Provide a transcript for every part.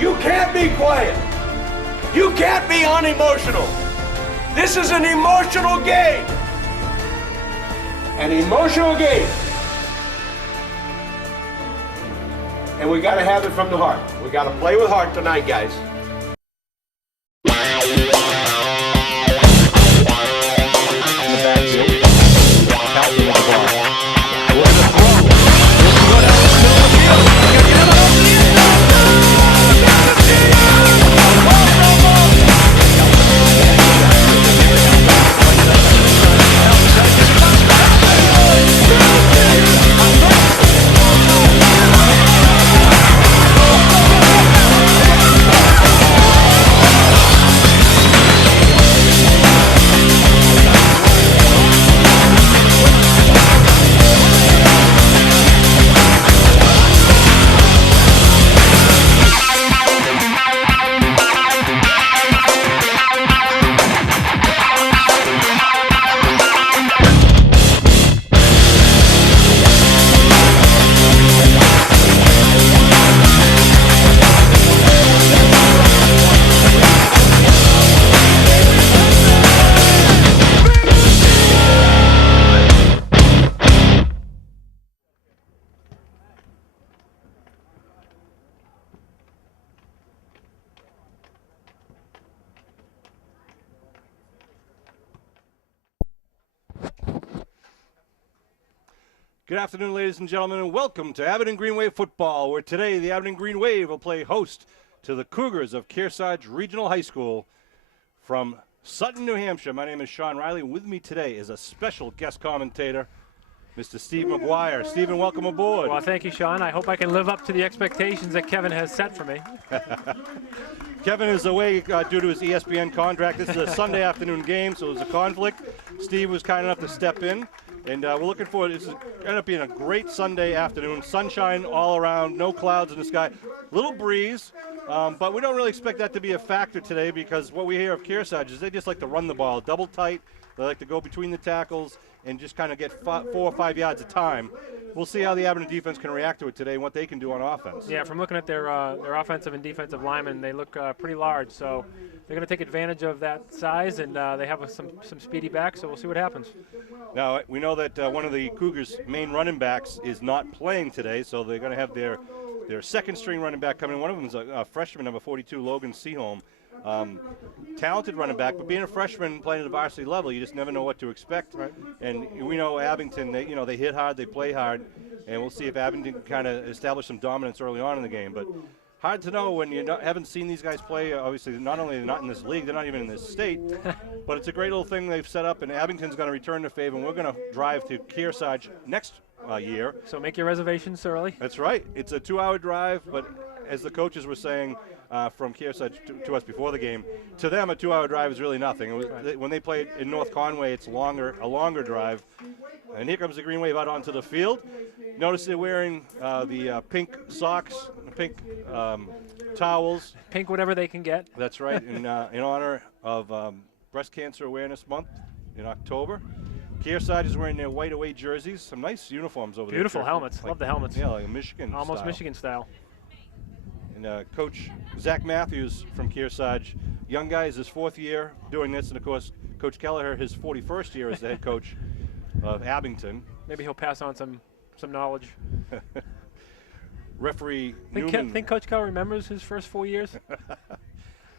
You can't be quiet. You can't be unemotional. This is an emotional game. An emotional game. And we got to have it from the heart. We got to play with heart tonight, guys. In the backfield. Calvin with the ball. With the throw. This is what happens in the middle of the field. He's going to get him off the end zone. Good afternoon, ladies and gentlemen, and welcome to Abington Green Wave football, where today the Abington Green Wave will play host to the Cougars of Kearsarge Regional High School from Sutton, New Hampshire. My name is Sean Riley. With me today is a special guest commentator, Mr. Steve McGuire. Stephen, welcome aboard. Well, thank you, Sean. I hope I can live up to the expectations that Kevin has set for me. Kevin is away due to his ESPN contract. This is a Sunday afternoon game, so there's a conflict. Steve was kind enough to step in. And we're looking forward. This ended up being a great Sunday afternoon. Sunshine all around, no clouds in the sky. Little breeze, but we don't really expect that to be a factor today because what we hear of Kearsarge is they just like to run the ball double tight. They like to go between the tackles and just kind of get 4 or 5 yards at a time. We'll see how the Abington defense can react to it today and what they can do on offense. Yeah, from looking at their offensive and defensive linemen, they look pretty large. So they're going to take advantage of that size, and they have some speedy backs, so we'll see what happens. Now, we know that one of the Cougars' main running backs is not playing today, so they're going to have their second-string running back coming in. One of them is a freshman, number 42, Logan Seaholm. Talented running back, but being a freshman playing at the varsity level, you just never know what to expect. Right. And we know Abington, they hit hard, they play hard, and we'll see if Abington can kind of establish some dominance early on in the game. But hard to know when you haven't seen these guys play. Obviously, not only they're not in this league, they're not even in this state, but it's a great little thing they've set up, and Abington's going to return the favor, and we're going to drive to Kearsarge next year. So make your reservations early. That's right. It's a 2-hour drive, but as the coaches were saying, from Kearsarge to us before the game, to them a 2-hour drive is really nothing. When they play in North Conway, it's a longer drive. And here comes the Green Wave out onto the field. Notice they're wearing the pink socks, pink towels. Pink whatever they can get. That's right, in honor of Breast Cancer Awareness Month in October. Kearsarge is wearing their white away jerseys. Some nice uniforms over there. Beautiful helmets. Love the helmets. Yeah, like a Michigan Almost style. Michigan style. And Coach Zach Matthews from Kearsarge, young guy, is his 4th year doing this, and of course Coach Kelleher, his 41st year as the head coach of Abington. Maybe he'll pass on some knowledge. Referee Newman. Think Coach Kelleher remembers his first 4 years?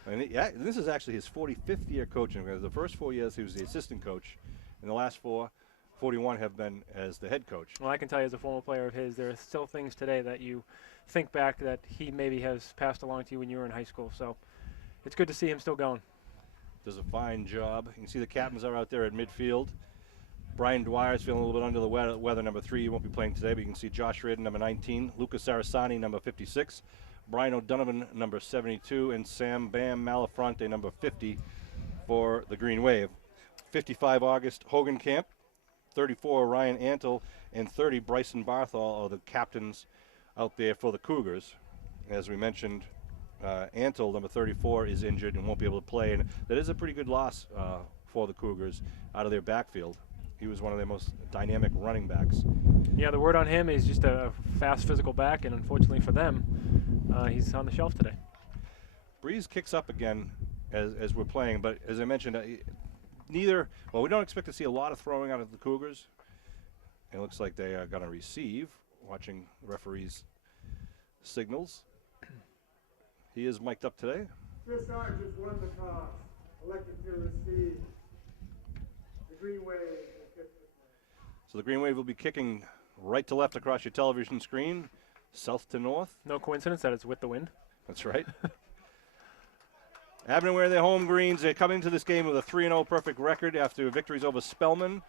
And this is actually his 45th year coaching, because the first 4 years he was the assistant coach, and the last 41 have been as the head coach. Well, I can tell you as a former player of his, there are still things today that you think back that he maybe has passed along to you when you were in high school. So it's good to see him still going. Does a fine job. You can see the captains are out there at midfield. Brian Dwyer's feeling a little bit under the weather, number 3. He won't be playing today, but you can see Josh Reardon, number 19. Lucas Sarasani, number 56. Brian O'Donovan, number 72. And Sam Bam Malafronte, number 50 for the Green Wave. 55 August Hogan Camp. 34 Ryan Antle. And 30 Bryson Barthol are the captains out there for the Cougars. As we mentioned, Antle, number 34, is injured and won't be able to play. And that is a pretty good loss for the Cougars out of their backfield. He was one of their most dynamic running backs. Yeah, the word on him is just a fast physical back, and unfortunately for them, he's on the shelf today. breeze kicks up again as we're playing, but as I mentioned, we don't expect to see a lot of throwing out of the Cougars. It looks like they are going to receive, watching the referee's signals. He is mic'd up today. Kearsarge has won the toss, elected to receive. The Green Wave will kick this way. So the Green Wave will be kicking right to left across your television screen, south to north. No coincidence that it's with the wind. That's right. Abington wearing their home greens. They come into this game with a 3-0 perfect record after victories over Spellman,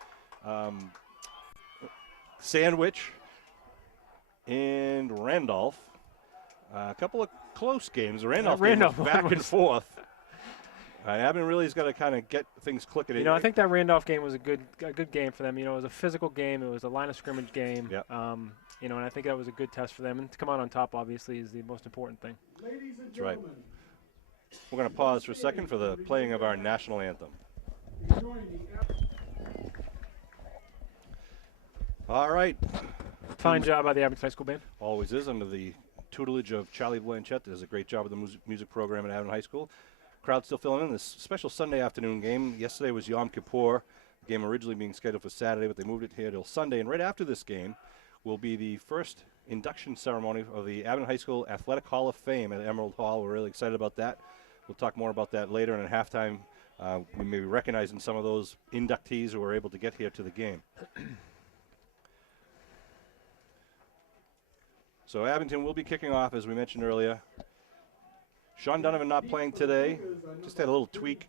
Sandwich, and Randolph. A couple of close games. Randolph game was back and forth. Abington really has got to kind of get things clicking. You know, I think that Randolph game was a good game for them. You know, it was a physical game. It was a line of scrimmage game. Yep. You know, and I think that was a good test for them. And to come out on top, obviously, is the most important thing. That's right. We're going to pause for a second for the playing of our national anthem. All right. Fine job by the Abington High School band. Always is, under the tutelage of Charlie Blanchette. Does a great job with the music program at Abington High School. Crowd still filling in. This special Sunday afternoon game. Yesterday was Yom Kippur. The game originally being scheduled for Saturday, but they moved it here till Sunday. And right after this game will be the first induction ceremony of the Abington High School Athletic Hall of Fame at Emerald Hall. We're really excited about that. We'll talk more about that later. And at halftime, we may be recognizing some of those inductees who were able to get here to the game. So Abington will be kicking off, as we mentioned earlier. Sean Donovan not playing today. Just had a little tweak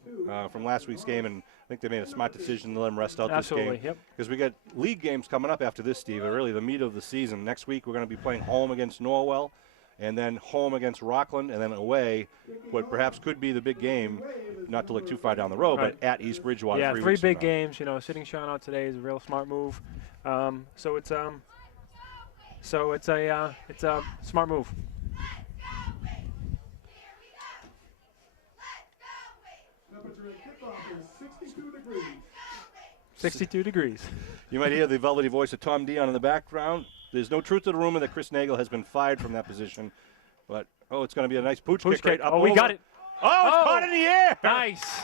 from last week's game, and I think they made a smart decision to let him rest out this game. Yep. Because we got league games coming up after this, Steve, really the meat of the season. Next week we're going to be playing home against Norwell, and then home against Rockland, and then away, what perhaps could be the big game, not to look too far down the road, right, but at East Bridgewater. Yeah, 3 three weeks from big now. games. You know, sitting Sean out today is a real smart move. So it's a smart move. Temperature at kickoff is 62 degrees. 62 degrees. You might hear the velvety voice of Tom Dion in the background. There's no truth to the rumor that Chris Nagel has been fired from that position. But, it's going to be a nice pooch kick right up Oh, we over. got it. Oh, it's caught in the air. Nice.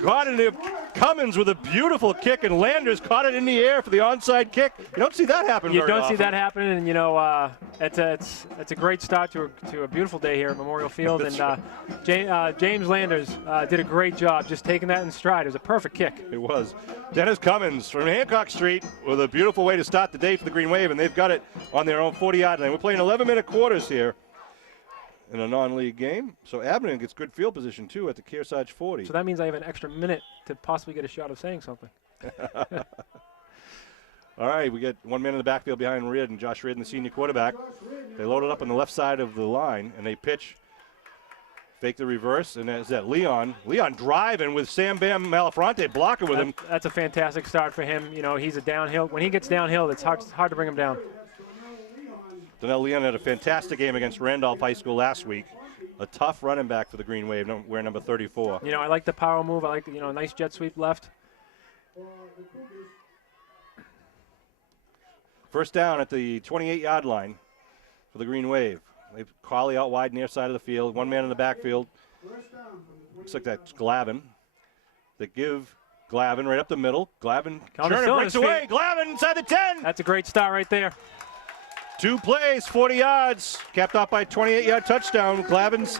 Caught in the Cummins with a beautiful kick, and Landers caught it in the air for the onside kick. You don't see that happen You very don't see often. that happening, and you know it's a great start to a beautiful day here at Memorial Field. And James Landers did a great job just taking that in stride. It was a perfect kick. It was. Dennis Cummins from Hancock Street with a beautiful way to start the day for the Green Wave, and they've got it on their own 40-yard line. We're playing 11-minute quarters here in a non-league game. So Abington gets good field position, too, at the Kearsarge 40. So that means I have an extra minute to possibly get a shot of saying something. All right, we get one man in the backfield behind Reardon, Josh Reardon, the senior quarterback. They load it up on the left side of the line, and they pitch, fake the reverse, and that's that Leon. Leon driving with Sam Bam Malafronte blocking with him. That's a fantastic start for him. You know, he's a downhill. When he gets downhill, it's hard to bring him down. Donnell Leon had a fantastic game against Randolph High School last week. A tough running back for the Green Wave, wearing number 34. You know, I like the power move. I like, a nice jet sweep left. First down at the 28-yard line for the Green Wave. They've Carly out wide near side of the field. One man in the backfield. Looks like that's Glavin. They give Glavin right up the middle. Glavin breaks away. Glavin inside the 10. That's a great start right there. 2 plays, 40 yards, capped off by a 28-yard touchdown. Glavin's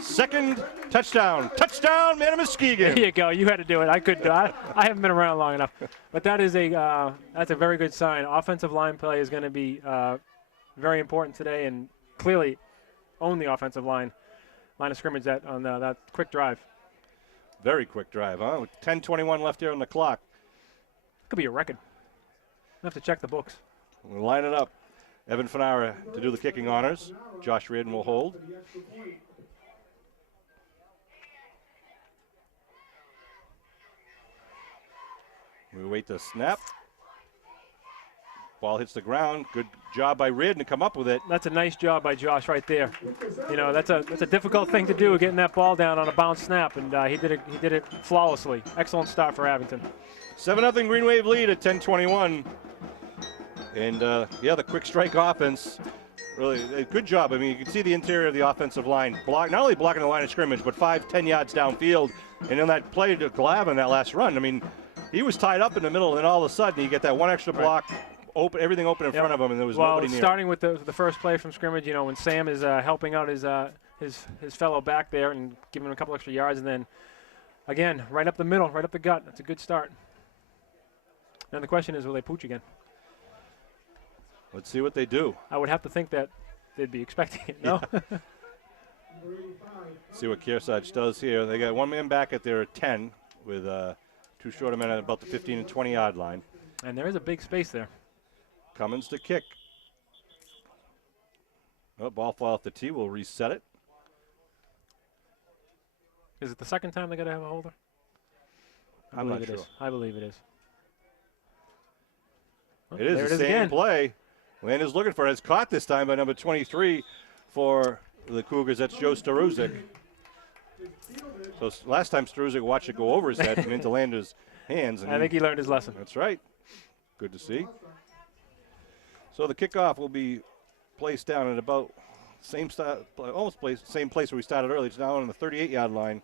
second touchdown. Touchdown, man of Muskegon. There you go. You had to do it. I couldn't do it. I haven't been around long enough. But that is that's a very good sign. Offensive line play is going to be very important today, and clearly own the offensive line of scrimmage on that quick drive. Very quick drive, huh? With 10:21 left here on the clock. Could be a record. I have to check the books. We'll line it up. Evan Fanara to do the kicking honors. Josh Reardon will hold. We wait the snap. Ball hits the ground. Good job by Reardon to come up with it. That's a nice job by Josh right there. You know, that's a difficult thing to do, getting that ball down on a bounce snap, and he did it flawlessly. Excellent start for Abington. 7-0 Green Wave lead at 10:21. And, the quick strike offense. Really, a good job. I mean, you can see the interior of the offensive line, not only blocking the line of scrimmage, but 5-10 yards downfield. And in that play to Glavin, that last run, I mean, he was tied up in the middle, and then all of a sudden you get that one extra block, open, everything open in front of him, and there was nobody near. Starting with the first play from scrimmage, you know, when Sam is helping out his fellow back there and giving him a couple extra yards, and then again, right up the middle, right up the gut. That's a good start. Now the question is, will they pooch again? Let's see what they do. I would have to think that they'd be expecting it, no? Yeah. See what Kearsarge does here. They got one man back at their 10 with two shorter men at about the 15 and 20 yard line. And there is a big space there. Cummins to kick. Oh, ball fall off the tee. We'll reset it. Is it the second time they got to have a holder? I'm not sure. I believe it is. It is the same play. Landers looking for it. It's caught this time by number 23 for the Cougars. That's Joe Staruzic. So last time Staruzic watched it go over his head and into Landers' hands. And I think he learned his lesson. That's right. Good to see. So the kickoff will be placed down at about same place where we started earlier. It's now on the 38-yard line.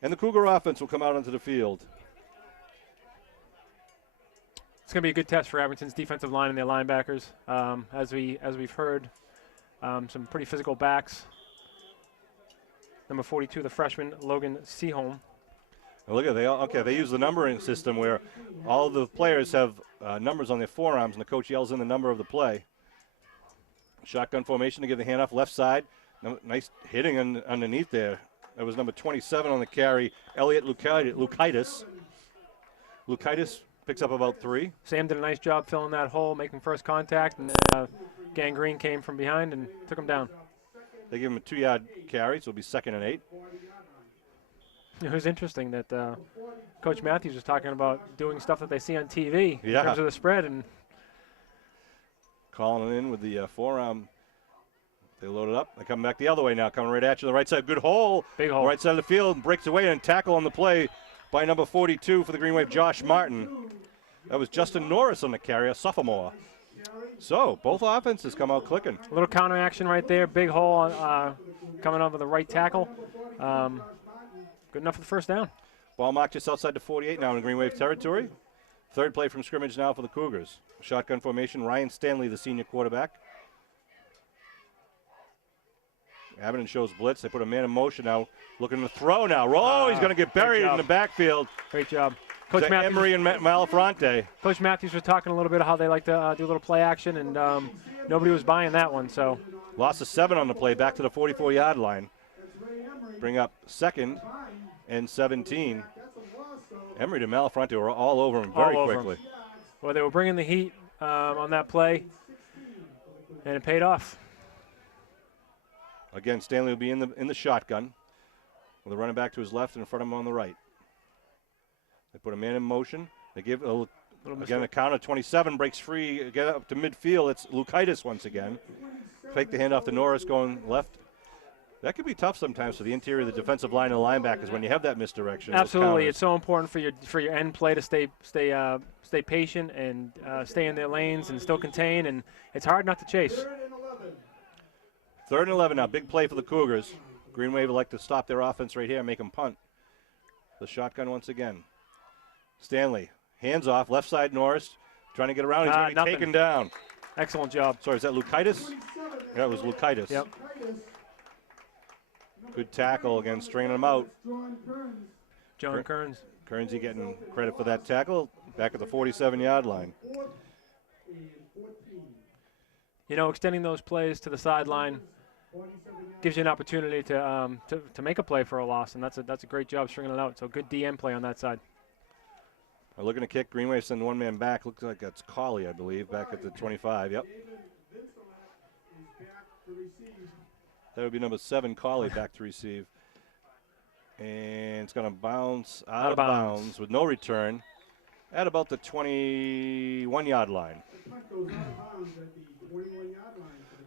And the Cougar offense will come out onto the field. It's going to be a good test for Abington's defensive line and their linebackers. As we've heard, some pretty physical backs. Number 42, the freshman Logan Seaholm. Look at they use the numbering system where all the players have numbers on their forearms, and the coach yells in the number of the play. Shotgun formation to give the handoff left side. Nice hitting underneath there. That was number 27 on the carry, Elliot Lukaitis. Lukaitis picks up about 3. Sam did a nice job filling that hole, making first contact, and then Gangrene came from behind and took him down. They give him a 2-yard carry, so it'll be 2nd and 8. It was interesting that Coach Matthews was talking about doing stuff that they see on TV in terms of the spread. And calling it in with the forearm. They load it up. They come back the other way now, coming right at you on the right side. Good hole. Big hole. Right side of the field, breaks away and tackle on the play by number 42 for the Green Wave, Josh Martin. That was Justin Norris on the carry, a sophomore. So both offenses come out clicking. A little counter action right there. Big hole coming over the right tackle. Good enough for the first down. Ball marked just outside the 48 now in Green Wave territory. Third play from scrimmage now for the Cougars. Shotgun formation, Ryan Stanley, the senior quarterback. Abington shows blitz. They put a man in motion now. Looking to throw now. Oh, he's going to get buried in the backfield. Great job. Coach Matthews, Emery and Malafronte. Coach Matthews was talking a little bit of how they like to do a little play action, and nobody was buying that one. So loss of 7 on the play, back to the 44-yard line. Bring up 2nd and 17. Emery and Malafronte were all over him very quickly. Well, they were bringing the heat on that play, and it paid off. Again, Stanley will be in the shotgun with a running back to his left and in front of him on the right. They put a man in motion. They give again a count of 27, breaks free, get up to midfield. It's Lukaitis once again. Fake the handoff to Norris going left. That could be tough sometimes for the interior of the defensive line and the linebackers when you have that misdirection. Absolutely, it's so important for your end play to stay patient and stay in their lanes and still contain, and it's hard not to chase. 3rd and 11 now, big play for the Cougars. Green Wave would like to stop their offense right here and make them punt. The shotgun once again. Stanley, hands off, left side Norris, trying to get around. He's going to be taken down. Excellent job. Sorry, is that Lukaitis? Yeah, it was Lukaitis. Yep. Good tackle again, stringing him out. John Kearns. Kearnsy getting credit for that tackle, back at the 47-yard line. You know, extending those plays to the sideline gives you an opportunity to make a play for a loss, and that's a great job stringing it out. So good DM play on that side. We're looking to kick. Green Wave send one man back. Looks like that's Colley, I believe, back at the 25. Yep. That would be number 7, Colley, back to receive. And it's going to bounce out of bounds with no return at about the 21-yard line.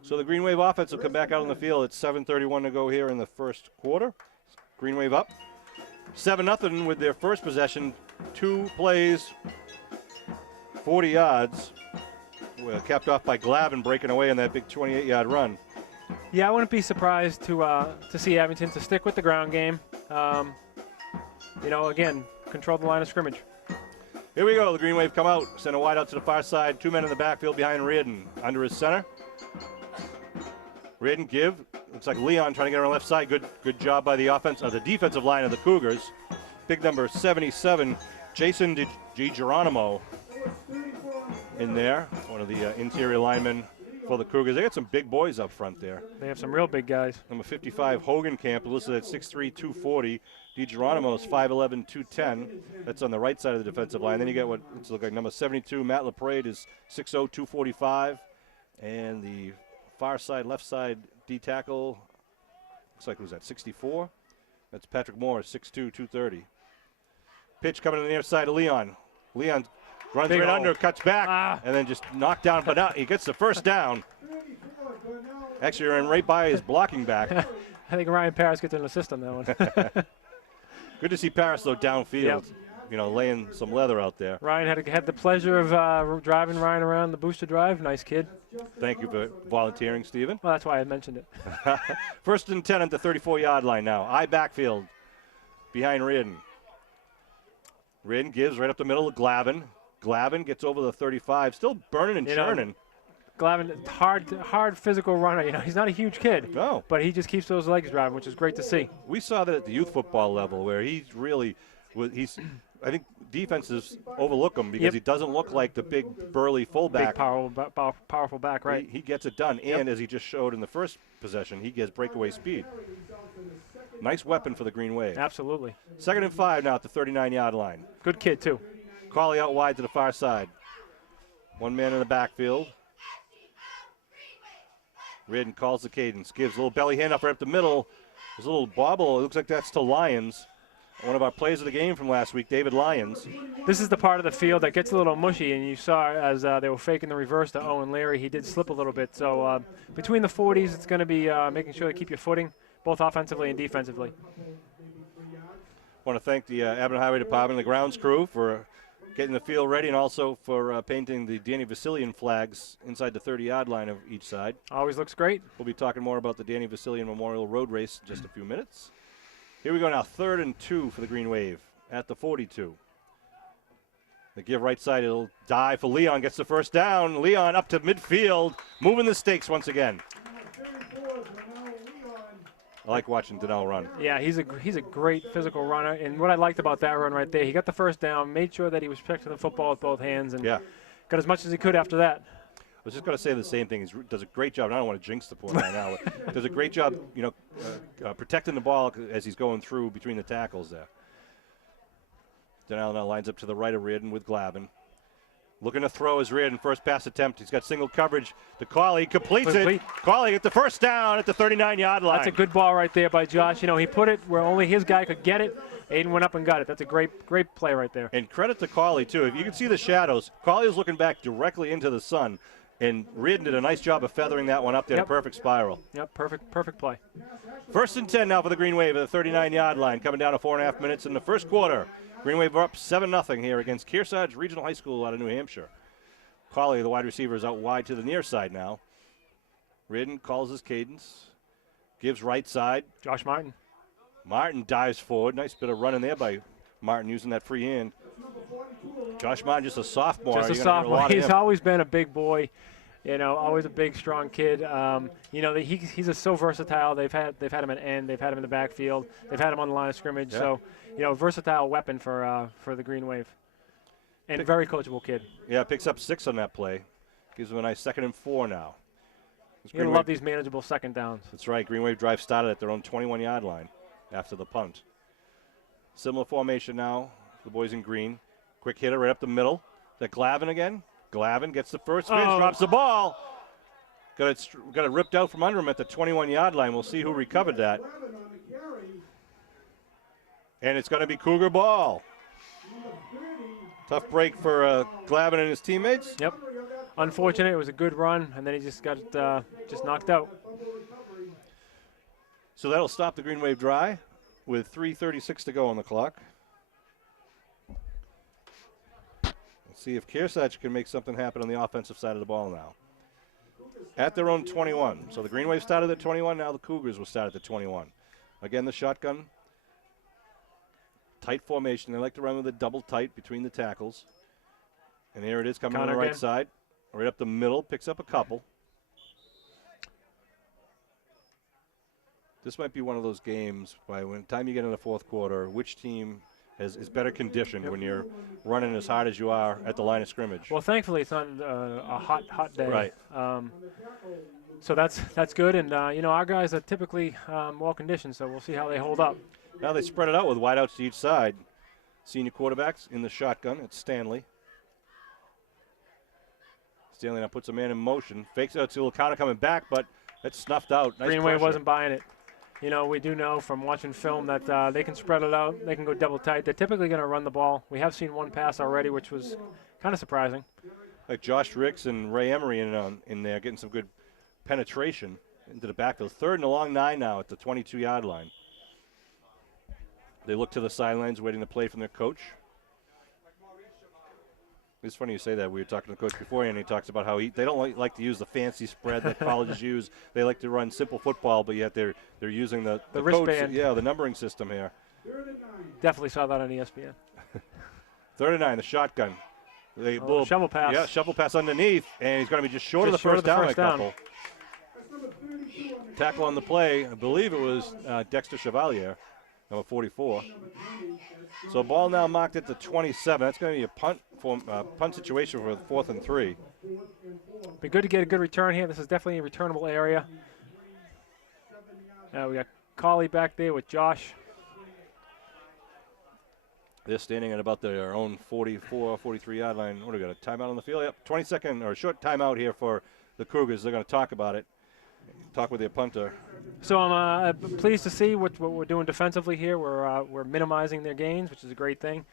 So the Green Wave offense will come back out on the field. It's 7:31 to go here in the first quarter. Green Wave up 7-0 with their first possession. 2 plays, 40 yards. capped off by Glavin breaking away in that big 28-yard run. Yeah, I wouldn't be surprised to see Abington to stick with the ground game. Again, control the line of scrimmage. Here we go. The Green Wave come out. Send a wide out to the far side. 2 men in the backfield behind Reardon. Under his center. Reardon give. Looks like Leon trying to get on the left side. Good job by the defensive line of the Cougars. Big number 77, Jason DiGeronimo in there. One of the interior linemen for the Cougars. They got some big boys up front there. They have some real big guys. Number 55, Hogan Camp, listed at 6'3", 240. DiGeronimo is 5'11", 210. That's on the right side of the defensive line. Then you get what looks like number 72, Matt LaPrade, is 6'0", 245. And the far side, left side D tackle, looks like who's that, 64? That's Patrick Moore, 6'2", 230. Pitch coming to the near side of Leon. Leon runs right under, cuts back, and then just knocked down. But now he gets the first down. Actually, ran right by his blocking back. I think Ryan Paris gets an assist on that one. Good to see Paris, though, downfield. Yep. Laying some leather out there. Ryan had the pleasure of driving Ryan around the booster drive. Nice kid. Thank you for volunteering, Stephen. Well, that's why I mentioned it. First and 10 at the 34-yard line now. I backfield behind Reardon. Reardon gives right up the middle of Glavin. Glavin gets over the 35, still burning and churning. Glavin, hard physical runner. He's not a huge kid. No. But he just keeps those legs driving, which is great to see. We saw that at the youth football level where I think defenses overlook him because he doesn't look like the big burly fullback. Big powerful back, right? He gets it done, and as he just showed in the first possession, he gets breakaway speed. Nice weapon for the Green Wave. Absolutely. 2nd and 5 now at the 39-yard line. Good kid, too. Cawley out wide to the far side. One man in the backfield. Reardon calls the cadence, gives a little belly handoff right up the middle. There's a little bobble. It looks like that's to Lyons. One of our plays of the game from last week, David Lyons. This is the part of the field that gets a little mushy, and you saw as they were faking the reverse to Owen Leary, he did slip a little bit. So between the 40s, it's going to be making sure to keep your footing, both offensively and defensively. Want to thank the Abington Highway Department and the grounds crew for getting the field ready and also for painting the Danny Vasilian flags inside the 30-yard line of each side. Always looks great. We'll be talking more about the Danny Vasilian Memorial Road Race in just a few minutes. Here we go now, 3rd and 2 for the Green Wave at the 42. They give right side, it'll dive for Leon, gets the first down. Leon up to midfield, moving the stakes once again. I like watching Donnell run. Yeah, he's a great physical runner, and what I liked about that run right there, he got the first down, made sure that he was protecting the football with both hands, and got as much as he could after that. I was just going to say the same thing. He does a great job. I don't want to jinx the poor guy now. Does a great job, protecting the ball as he's going through between the tackles there. Donnell now lines up to the right of Reardon with Glavin. Looking to throw as Reardon, first pass attempt. He's got single coverage to Cawley. Completes it. Cawley at the first down at the 39-yard line. That's a good ball right there by Josh. He put it where only his guy could get it. Aiden went up and got it. That's a great play right there. And credit to Cawley, too. If you can see the shadows, Cawley is looking back directly into the sun. And Reardon did a nice job of feathering that one up there, a perfect spiral. Yep, perfect play. 1st and 10 now for the Green Wave at the 39-yard line, coming down to 4.5 minutes in the first quarter. Green Wave are up 7-0 here against Kearsarge Regional High School out of New Hampshire. Cawley, the wide receiver, is out wide to the near side now. Reardon calls his cadence, gives right side. Josh Martin. Martin dives forward. Nice bit of running there by Martin using that free hand. Josh Martin, just a sophomore. Just a sophomore. He's always been a big boy, always a big, strong kid. He's so versatile. They've had him at end. They've had him in the backfield. They've had him on the line of scrimmage. Yeah. So, versatile weapon for the Green Wave. And very coachable kid. Yeah, picks up 6 on that play. Gives him a nice 2nd and 4 now. You're going to love these manageable second downs. That's right. Green Wave drive started at their own 21-yard line after the punt. Similar formation now. The boys in green. Quick hitter right up the middle. That Glavin again. Glavin gets the first pitch, drops the ball. Got it ripped out from under him at the 21-yard line. We'll see who recovered that. And it's going to be Cougar ball. Tough break for Glavin and his teammates. Yep. Unfortunate. It was a good run, and then he just got just knocked out. So that'll stop the Green Wave dry with 3:36 to go on the clock. See if Kearsarge can make something happen on the offensive side of the ball now. At their own 21. So the Green Wave started at 21. Now the Cougars will start at the 21. Again, the shotgun. Tight formation. They like to run with a double tight between the tackles. And here it is coming on the right side. Right up the middle. Picks up a couple. This might be one of those games by when time you get in the fourth quarter, which team is better conditioned when you're running as hard as you are at the line of scrimmage. Well, thankfully it's not a hot day. Right. So that's good, and our guys are typically well conditioned, so we'll see how they hold up. Now they spread it out with wideouts to each side. Senior quarterbacks in the shotgun. It's Stanley. Stanley now puts a man in motion. Fakes out to Licata coming back, but it's snuffed out. Nice Green Wave pressure. wasn't buying it. We do know from watching film that they can spread it out. They can go double tight. They're typically going to run the ball. We have seen one pass already, which was kind of surprising. Like Josh Ricks and Ray Emery in there getting some good penetration into the backfield. 3rd and a long 9 now at the 22-yard line. They look to the sidelines waiting to play from their coach. It's funny you say that. We were talking to the coach before, and he talks about how they don't like to use the fancy spread that colleges use. They like to run simple football, but yet they're using the wristband. Yeah, the numbering system here. Definitely saw that on ESPN. 3rd and 9, the shotgun. Shovel pass. Yeah, shovel pass underneath, and he's going to be just short of the first down a couple. Tackle on the play, I believe it was Dexter Chevalier, number 44. So ball now marked at the 27. That's going to be a punt situation for 4th and 3. Be good to get a good return here. This is definitely a returnable area. We got Colley back there with Josh. They're standing at about their own 44, 43-yard line. What do we got, a timeout on the field? Yep, 20-second or short timeout here for the Cougars. They're going to talk about it, talk with their punter. So I'm pleased to see what we're doing defensively here. We're minimizing their gains, which is a great thing.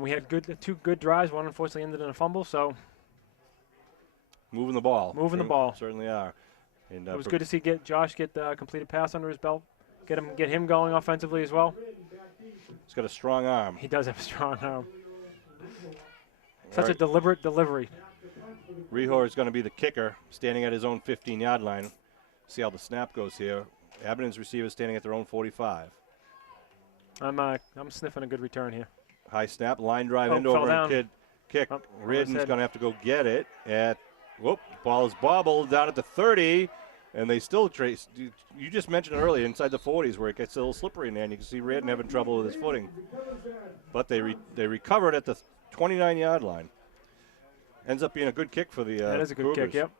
We had 2 good drives. One unfortunately ended in a fumble. So moving the ball. Moving the ball. Certainly are. And, it was good to see Josh get a completed pass under his belt. Get him going offensively as well. He's got a strong arm. He does have a strong arm. Such a deliberate delivery. Rehor is going to be the kicker, standing at his own 15-yard line. See how the snap goes here. Abington's receiver standing at their own 45. I'm sniffing a good return here. High snap, line drive, end over, and kick. Reardon's going to have to go get it. Ball is bobbled down at the 30, and they still trace. You just mentioned earlier inside the 40s where it gets a little slippery in there, and you can see Reardon having trouble with his footing. But they recovered at the 29-yard line. Ends up being a good kick for the That is a good Cougars. kick, yep.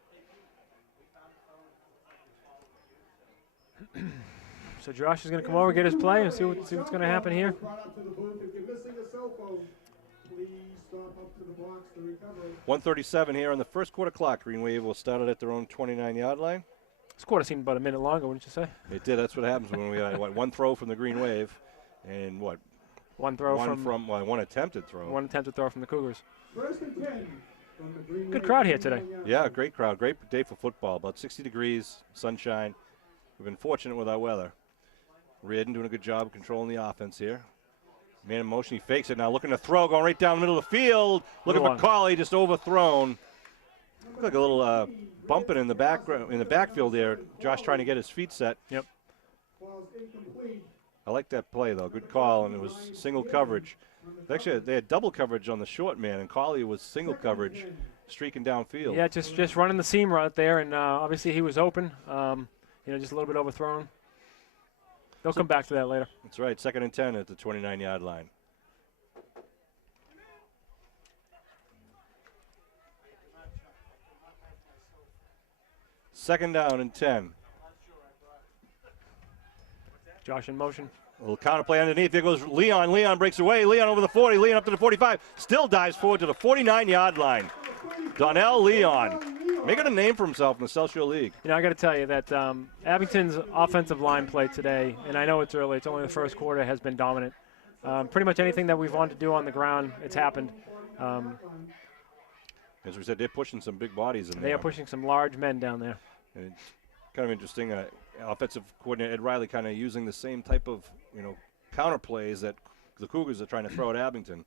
So Josh is going to come over, get his play, and see what's going to happen here. 1:37 here on the first quarter clock. Green Wave will start it at their own 29-yard line. This quarter seemed about a minute longer, wouldn't you say? It did. That's what happens when we had one throw from the Green Wave, and one attempted throw. One attempted throw from the Cougars. Good crowd here today. Yeah, great crowd. Great day for football. About 60 degrees, sunshine. We've been fortunate with our weather. Reardon doing a good job controlling the offense here. Man in motion, he fakes it now, looking to throw, going right down the middle of the field. Looking for Colley, just overthrown. Looked like a little bumping in the backfield there. Josh trying to get his feet set. Yep. I like that play though. Good call, and it was single coverage. Actually, they had double coverage on the short man, and Colley was single coverage, streaking downfield. Yeah, just running the seam route there, and obviously he was open. Just a little bit overthrown. They'll come back to that later. That's right. 2nd and 10 at the 29-yard line. Second down and 10. Josh in motion. A little counter play underneath. There goes Leon. Leon breaks away. Leon over the 40. Leon up to the 45. Still dives forward to the 49-yard line. Donnell Leon. Making a name for himself in the South Shore League. I got to tell you that Abington's offensive line play today, and I know it's early, it's only the first quarter, has been dominant. Pretty much anything that we've wanted to do on the ground, it's happened. As we said, they're pushing some big bodies in there. They are pushing some large men down there. And it's kind of interesting. Offensive coordinator Ed Riley kind of using the same type of counter plays that the Cougars are trying to throw at Abington.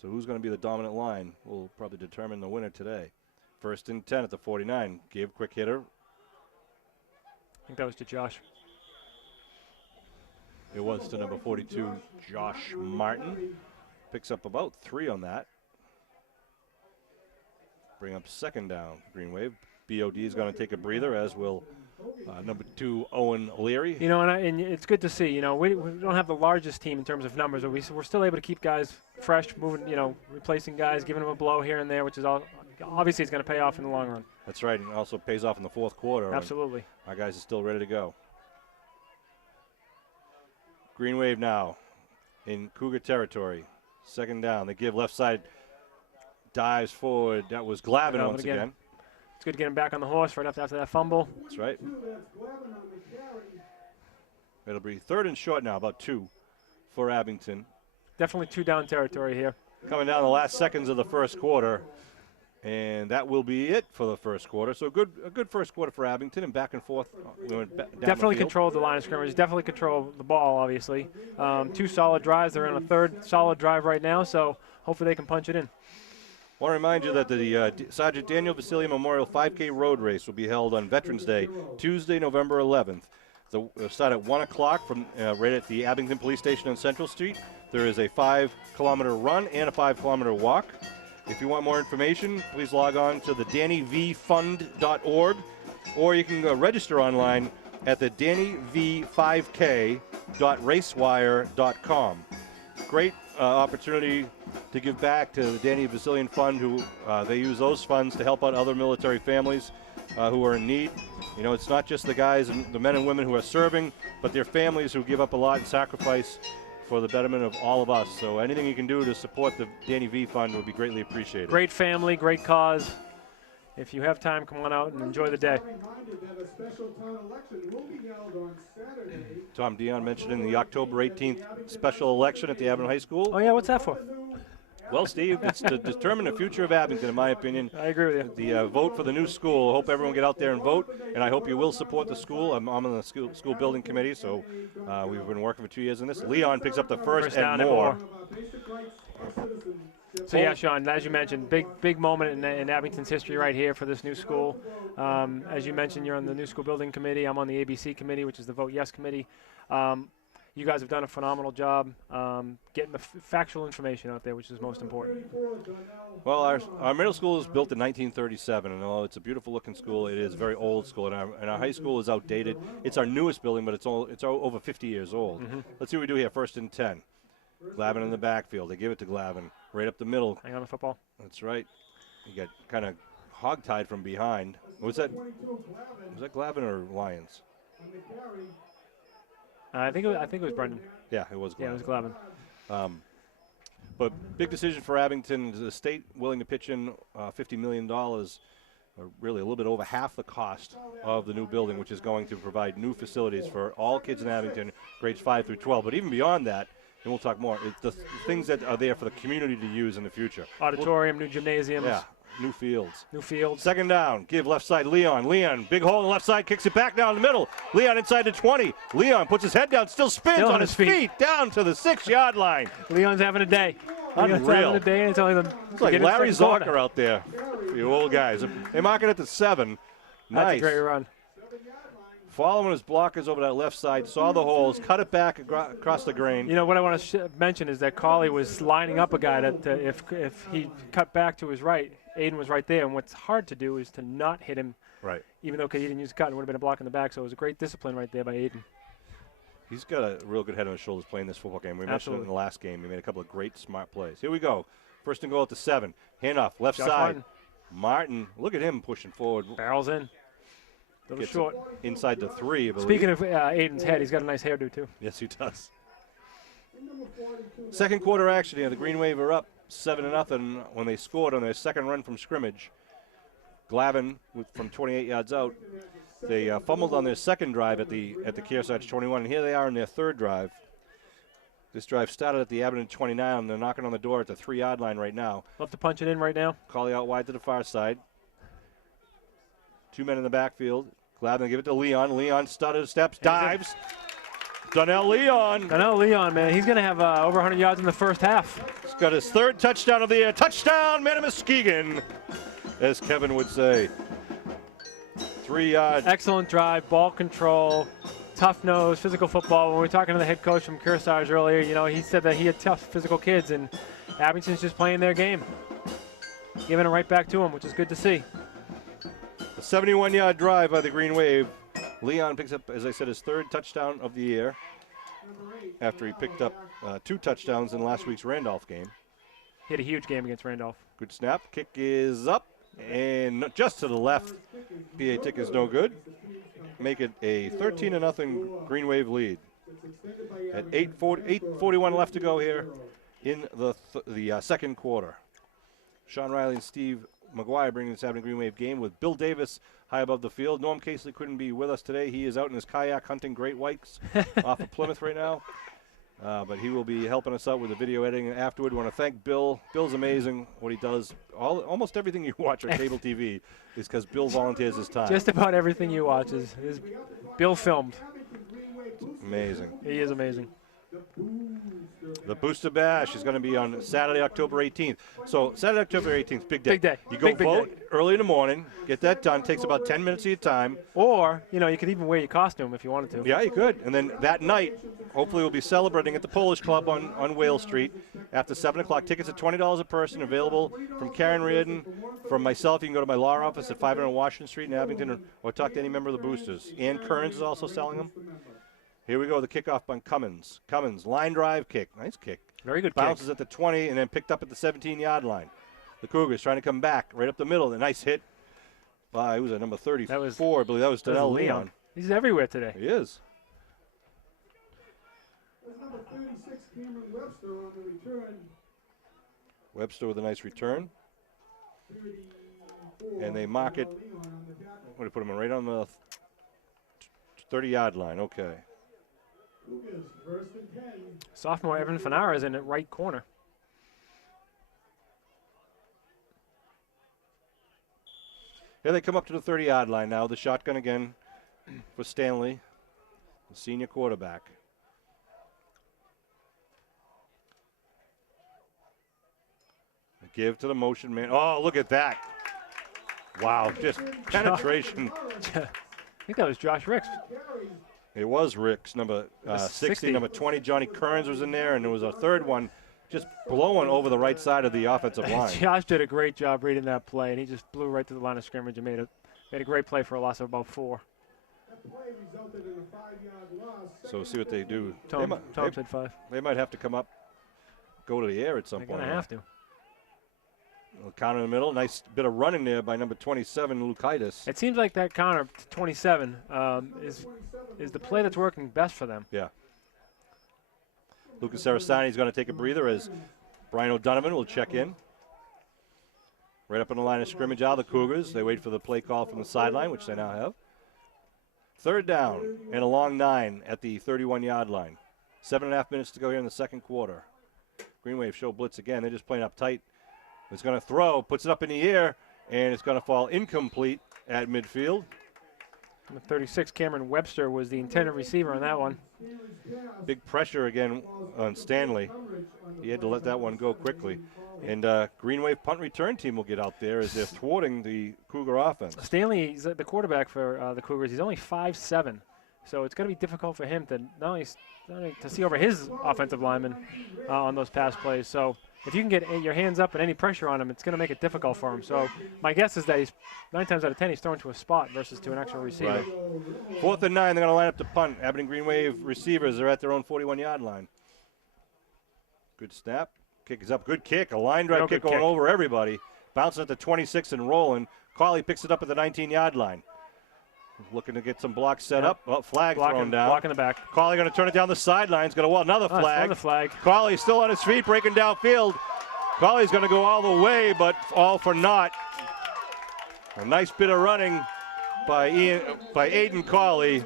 So who's going to be the dominant line will probably determine the winner today. 1st and 10 at the 49. Give, quick hitter. I think that was to Josh. It was to number 42, Josh Martin. Picks up about 3 on that. Bring up 2nd down, Green Wave. BOD is going to take a breather, as will number 2, Owen Leary. You know, and it's good to see. You know, we don't have the largest team in terms of numbers, but we're still able to keep guys fresh, moving, you know, replacing guys, giving them a blow here and there, which is all obviously it's going to pay off in the long run. That's right, and it also pays off in the 4th quarter. Absolutely. Our guys are still ready to go. Green Wave now in Cougar territory. 2nd down. They give left side, dives forward. That was Glavin once again. It's good to get him back on the horse right after that fumble. That's right. It'll be 3rd and short now, about 2 for Abington. Definitely 2 down territory here. Coming down the last seconds of the 1st quarter. And that will be it for the 1st quarter. So a good 1st quarter for Abington, and back and forth. Definitely controlled the line of scrimmage. Definitely control the ball, obviously. 2 solid drives. They're on a 3rd solid drive right now, so hopefully they can punch it in. I want to remind you that the Sergeant Daniel Vasily Memorial 5K Road Race will be held on Veterans Day, Tuesday, November 11th. It'll start at 1 o'clock from right at the Abington Police Station on Central Street. There is a 5-kilometer run and a 5-kilometer walk. If you want more information, please log on to the DannyVFund.org, or you can register online at the DannyV5K.racewire.com. Great opportunity to give back to the Danny Vasilian Fund, who they use those funds to help out other military families who are in need. You know, it's not just the guys and the men and women who are serving, but their families who give up a lot and sacrifice for the betterment of all of us. So anything you can do to support the Danny V Fund would be greatly appreciated. Great family, great cause. If you have time, come on out and enjoy the day. Tom Dion mentioning the October 18th special election at the Abington High School. Oh, yeah, what's that for? Well, Steve, it's to determine the future of Abington, in my opinion. I agree with you. The vote for the new school. I hope everyone get out there and vote, and I hope you will support the school. I'm on the school building committee, so we've been working for 2 years on this. Leon picks up the first and more. So, yeah, Sean, as you mentioned, big moment in Abington's history right here for this new school. As you mentioned, you're on the new school building committee. I'm on the ABC committee, which is the Vote Yes committee. You guys have done a phenomenal job getting the factual information out there, which is most important. Well, our middle school was built in 1937, and although it's a beautiful-looking school, it is very old school, and our high school is outdated. It's our newest building, but it's over 50 years old. Let's see what we do here. 1st and 10. Glavin in the backfield. They give it to Glavin. Right up the middle. Hang on the football. That's right. You got kind of hog-tied from behind. Was that Glavin or Lions? I think it was Brendan. Yeah, it was Glavin. Yeah, it was Glavin. But big decision for Abington. The state willing to pitch in $50 million, or really a little bit over half the cost of the new building, which is going to provide new facilities for all kids in Abington, grades 5 through 12. But even beyond that, and we'll talk more, it's the things that are there for the community to use in the future. Auditorium, new gymnasiums. Yeah, new fields. New fields. 2nd down, give left side, Leon. Leon, big hole in the left side, kicks it back down the middle. Leon inside the 20. Leon puts his head down, still spins on his feet, down to the 6-yard line. Leon's having a day. Unreal. Leon's having a day, and it's only it's like Larry Zocker out there, you old guys. They're marking it to 7. Nice. That's a great run. Following his blockers over that left side, saw the holes, cut it back across the grain. You know, what I want to mention is that Cauley was lining up a guy that if he cut back to his right, Aiden was right there. And what's hard to do is to not hit him. Right. Even though he didn't use a cut, it would have been a block in the back. So it was a great discipline right there by Aiden. He's got a real good head on his shoulders playing this football game. We mentioned it in the last game. He made a couple of great, smart plays. Here we go. 1st and goal at the 7. Handoff, left Josh side. Martin, look at him pushing forward. Barrels in. A little short. Inside the 3, I believe. Speaking of Aiden's head, he's got a nice hairdo, too. Yes, he does. 2nd quarter action here. The Green Wave are up 7-0 when they scored on their 2nd run from scrimmage. Glavin from 28 yards out. They fumbled on their 2nd drive at the Kearsarge 21, and here they are in their 3rd drive. This drive started at the Abington 29, and they're knocking on the door at the 3-yard line right now. Love to punch it in right now. Cauley out wide to the far side. 2 men in the backfield. Glavin give it to Leon. Leon stutters, steps, dives. Donnell Leon. Donnell Leon, man, he's going to have over 100 yards in the first half. He's got his third touchdown of the year. Touchdown, Muskegon, as Kevin would say. 3 yards. Excellent drive, ball control, tough nose, physical football. When we were talking to the head coach from Kearsarge earlier, you know, he said that he had tough physical kids, and Abington's just playing their game, giving it right back to him, which is good to see. A 71-yard drive by the Green Wave. Leon picks up, as I said, his third touchdown of the year after he picked up 2 touchdowns in last week's Randolph game. He had a huge game against Randolph. Good snap. Kick is up and just to the left. PA tick is no good. Make it a 13-0 Green Wave lead. At 8:41 left to go here in the second quarter. Sean Riley and Steve McGuire bringing this Abington Green Wave game with Bill Davis high above the field. Norm Casely couldn't be with us today. He is out in his kayak hunting great whites off of Plymouth right now. But he will be helping us out with the video editing afterward. We want to thank Bill. Bill's amazing what he does. Almost everything you watch on cable TV is because Bill volunteers his time. Just about everything you watch is Bill filmed. Amazing. He is amazing. The Booster Bash is going to be on Saturday, October 18th. So Saturday, October 18th, big day. Big day. You go Big vote day. early in the morning, get that done. Takes about 10 minutes of your time. Or, you know, you could even wear your costume if you wanted to. Yeah, you could. And then that night, hopefully we'll be celebrating at the Polish Club on Whale Street after 7 o'clock. Tickets are $20 a person, available from Karen Reardon. From myself, you can go to my law office at 500 Washington Street in Abington or talk to any member of the Boosters. Ann Kearns is also selling them. Here we go, the kickoff by Cummins. Cummins, line drive kick. Nice kick. Very good Bounces kick. at the 20 and then picked up at the 17-yard line. The Cougars trying to come back right up the middle. A nice hit by, who was that, number 34, I believe that was Danell Leon. He's everywhere today. He is. There's number 36, Cameron Webster on the return. Webster with a nice return. 34, And they mark it. Leon on the tackle. I'm going to put him right on the 30-yard line. Okay. Cougars, first and 10. Sophomore Evan Fanara is in at right corner. Here they come up to the 30-yard line now. The shotgun again for Stanley, the senior quarterback. A give to the motion man. Oh, look at that. Wow, just penetration. I think that was Josh Ricks. It was Rick's number 60, number 20. Johnny Kearns was in there, and there was a third one just blowing over the right side of the offensive line. Josh did a great job reading that play, and he just blew right to the line of scrimmage and made a great play for a loss of about 4. That play resulted in a 5-yard loss. So see what they do. Tom said 5. They might have to come up, go to the air at some They're point. going to have to. Counter in the middle. Nice bit of running there by number 27, Lukaitis. It seems like that counter to 27 is the play that's working best for them. Yeah. Lucas Sarasani is going to take a breather as Brian O'Donovan will check in. Right up on the line of scrimmage out of the Cougars. They wait for the play call from the sideline, which they now have. Third down and a long 9 at the 31-yard line. 7.5 minutes to go here in the second quarter. Green Wave show blitz again. They're just playing up tight. It's going to throw, puts it up in the air, and it's going to fall incomplete at midfield. Number 36, Cameron Webster, was the intended receiver on that one. Big pressure again on Stanley. He had to let that one go quickly. And Green Wave punt return team will get out there as they're thwarting the Cougar offense. Stanley, he's the quarterback for the Cougars. He's only 5'7", so it's going to be difficult for him to not only to see over his offensive lineman on those pass plays. So if you can get your hands up and any pressure on him, it's going to make it difficult for him. So my guess is that he's 9 times out of 10 he's thrown to a spot versus to an actual receiver. Right. 4th and 9, they're going to line up to punt. Abington Green Wave receivers are at their own 41-yard line. Good snap. Kick is up. Good kick. A line drive kick going over everybody. Bouncing at the 26 and rolling. Carley picks it up at the 19-yard line. Looking to get some blocks set up. Oh, flag thrown down. Block in the back. Carley going to turn it down the sidelines. Going to another flag. Another flag. Carley still on his feet, breaking downfield. Carley's going to go all the way, but all for naught. A nice bit of running by Aiden Carley,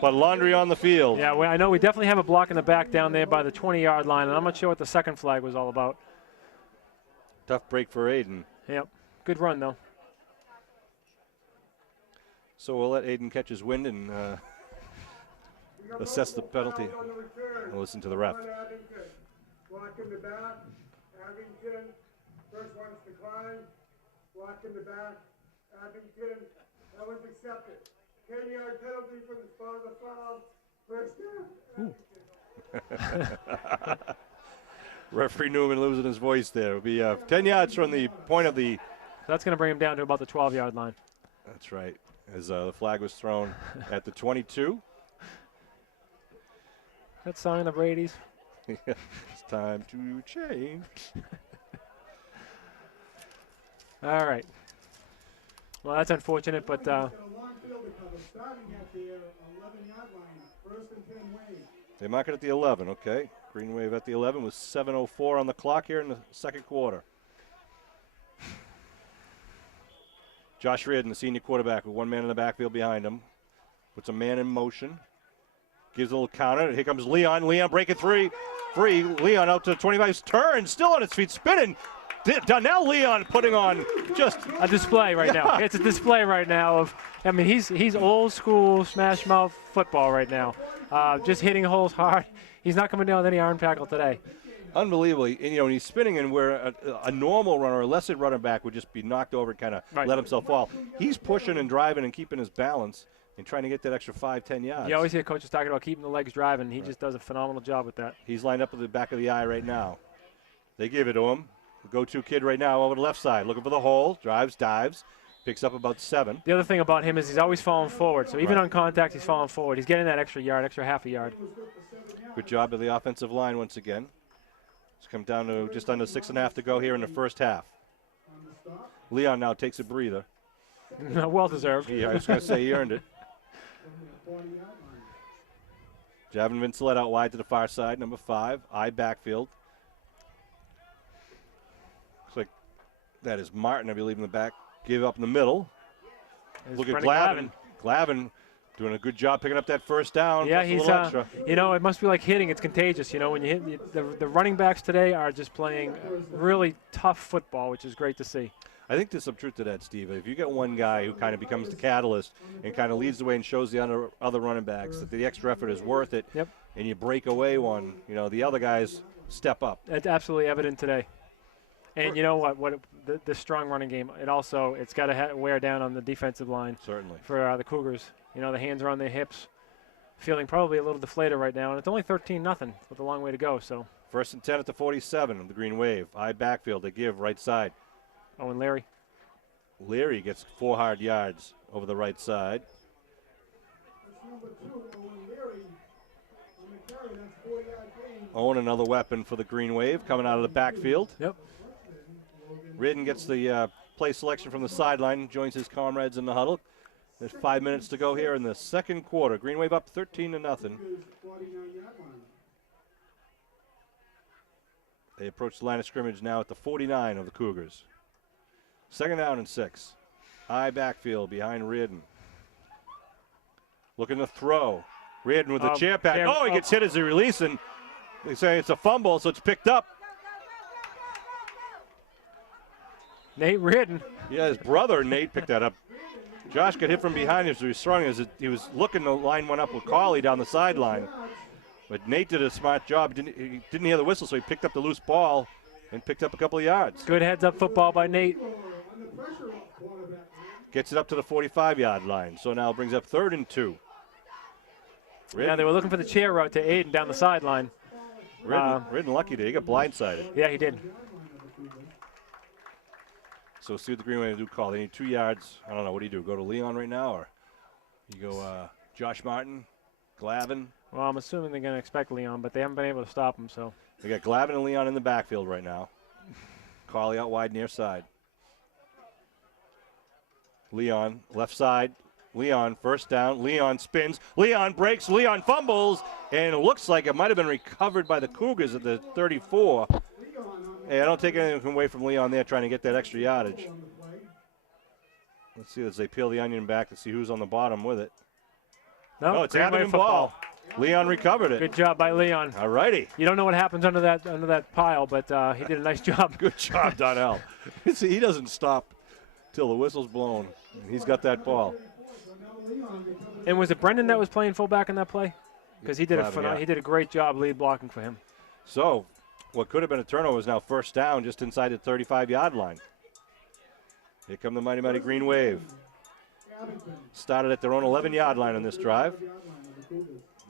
but laundry on the field. Yeah, well, I know we definitely have a block in the back down there by the 20-yard line, and I'm not sure what the second flag was all about. Tough break for Aiden. Yep. Good run, though. So we'll let Aiden catch his wind and assess the penalty. We'll listen to the ref. Block in the back. Abington. First one's declined. Block in the back. Abington. That one's accepted. 10-yard penalty for the spot of the foul. First down. Referee Newman losing his voice there. It'll be 10 yards from the point of the. That's going to bring him down to about the 12-yard line. That's right. As the flag was thrown at the 22. That sign of the Brady's. It's time to change. All right. Well, that's unfortunate, but Got a long field to cover, starting at the 11-yard line. First and 10 Wade. They mark it at the 11, okay. Green Wave at the 11 with 7:04 on the clock here in the second quarter. Josh Reardon, the senior quarterback, with one man in the backfield behind him. Puts a man in motion. Gives a little counter. Here comes Leon. Leon breaking free. Leon out to the 25. Turns, still on its feet, spinning. Donnell Leon putting on just a display right now. It's a display right now of, I mean, he's old school smash mouth football right now. Just hitting holes hard. He's not coming down with any arm tackle today. Unbelievably, and, and he's spinning in where a normal runner, a lesser running back would just be knocked over and kind of let himself fall. He's pushing and driving and keeping his balance and trying to get that extra 5-10 yards. You always hear coaches talking about keeping the legs driving. He just does a phenomenal job with that. He's lined up at the back of the eye right now. They give it to him. The go-to kid right now over the left side, looking for the hole, drives, dives, picks up about 7. The other thing about him is he's always falling forward. So even on contact, he's falling forward. He's getting that extra yard, extra half a yard. Good job of the offensive line once again. It's come down to just under 6.5 to go here in the first half. Leon now takes a breather. Well deserved. Yeah, I was going to say he earned it. Javin Vincelette out wide to the far side, number 5. I backfield. Looks like that is Martin, I believe, in the back. Give up in the middle. Look at Glavin. Glavin doing a good job picking up that first down. Yeah, he's, it must be like hitting. It's contagious. When you hit, the running backs today are just playing really tough football, which is great to see. I think there's some truth to that, Steve. If you get one guy who kind of becomes the catalyst and kind of leads the way and shows the other running backs that the extra effort is worth it, and you break away one, the other guys step up. It's absolutely evident today. And you know what the strong running game, it's got to wear down on the defensive line. Certainly. For the Cougars. The hands are on their hips, feeling probably a little deflated right now, and it's only 13-0 with a long way to go. So first and 10 at the 47 of the Green Wave. I backfield. They give right side. Oh, and Larry. Larry gets 4 hard yards over the right side. Owen, another weapon for the Green Wave, coming out of the backfield. Yep. Ridden gets the play selection from the sideline, joins his comrades in the huddle. There's 5 minutes to go here in the second quarter. Green Wave up 13-0. They approach the line of scrimmage now at the 49 of the Cougars. Second down and 6. High backfield behind Reardon. Looking to throw. Reardon with the chair pack. He gets hit as he releases, and they say it's a fumble, so it's picked up. Nate Reardon. Yeah, his brother Nate picked that up. Josh got hit from behind him, so he was looking to line one up with Carly down the sideline. But Nate did a smart job. He didn't hear the whistle, so he picked up the loose ball and picked up a couple of yards. Good heads-up football by Nate. Gets it up to the 45-yard line, so now brings up 3rd and 2. Yeah, they were looking for the chair route to Aiden down the sideline. Ridden lucky there. He got blindsided. Yeah, he did. So see what the Green Wave do call. They need 2 yards. I don't know. What do you do? Go to Leon right now, or you go Josh Martin, Glavin? Well, I'm assuming they're going to expect Leon, but they haven't been able to stop him. So they got Glavin and Leon in the backfield right now. Carly out wide near side. Leon left side. Leon first down. Leon spins. Leon breaks. Leon fumbles, and it looks like it might have been recovered by the Cougars at the 34. Hey, I don't take anything away from Leon there trying to get that extra yardage. Let's see as they peel the onion back to see who's on the bottom with it. No, it's Abington ball. Leon recovered it. Good job by Leon. All righty. You don't know what happens under that pile, but he did a nice job. Good job, Donnell. See, he doesn't stop till the whistle's blown. He's got that ball. And was it Brendan that was playing fullback in that play? Because he did he did a great job lead blocking for him. So, what could have been a turnover is now first down just inside the 35-yard line. Here come the mighty, mighty Green Wave. Started at their own 11-yard line on this drive.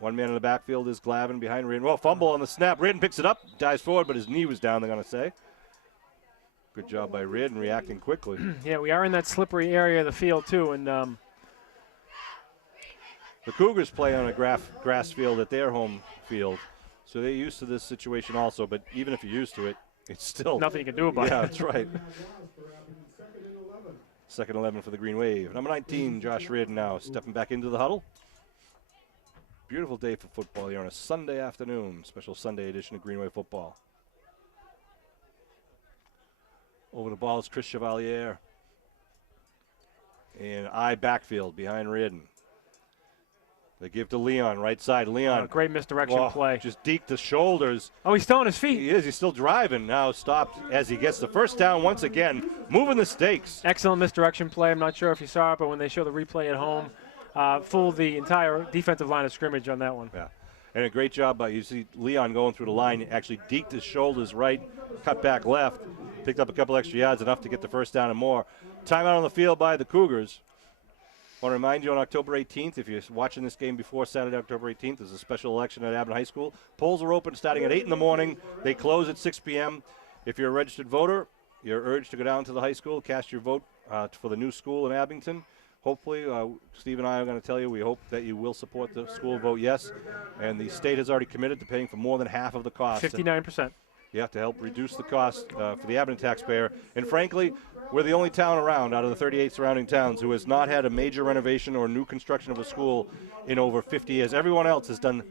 One man in the backfield is Glavin behind Reardon. Well, fumble on the snap. Reardon picks it up, dives forward, but his knee was down, they're going to say. Good job by Reardon reacting quickly. Yeah, we are in that slippery area of the field, too, and the Cougars play on a grass field at their home field, so they're used to this situation also, but even if you're used to it, it's still nothing you can do about it. Yeah, that's right. Second 11 for the Green Wave. Number 19, Josh Reardon now stepping back into the huddle. Beautiful day for football here on a Sunday afternoon. Special Sunday edition of Green Wave football. Over the ball is Chris Chevalier. And backfield behind Reardon. They give to Leon, right side. Leon. Great misdirection play. Just deked the shoulders. Oh, he's still on his feet. He is. He's still driving. Now stopped as he gets the first down once again. Moving the stakes. Excellent misdirection play. I'm not sure if you saw it, but when they show the replay at home, fooled the entire defensive line of scrimmage on that one. Yeah. And a great job by, you see Leon going through the line, actually deked his shoulders right, cut back left, picked up a couple extra yards, enough to get the first down and more. Timeout on the field by the Cougars. I want to remind you on October 18th, if you're watching this game before Saturday, October 18th, there's a special election at Abington High School. Polls are open starting at 8 in the morning. They close at 6 p.m. If you're a registered voter, you're urged to go down to the high school, cast your vote for the new school in Abington. Hopefully, Steve and I are going to tell you, we hope that you will support the school, vote yes. And the state has already committed to paying for more than half of the cost. 59%. You have to help reduce the cost for the Abington taxpayer. And frankly, we're the only town around out of the 38 surrounding towns who has not had a major renovation or new construction of a school in over 50 years. Everyone else has done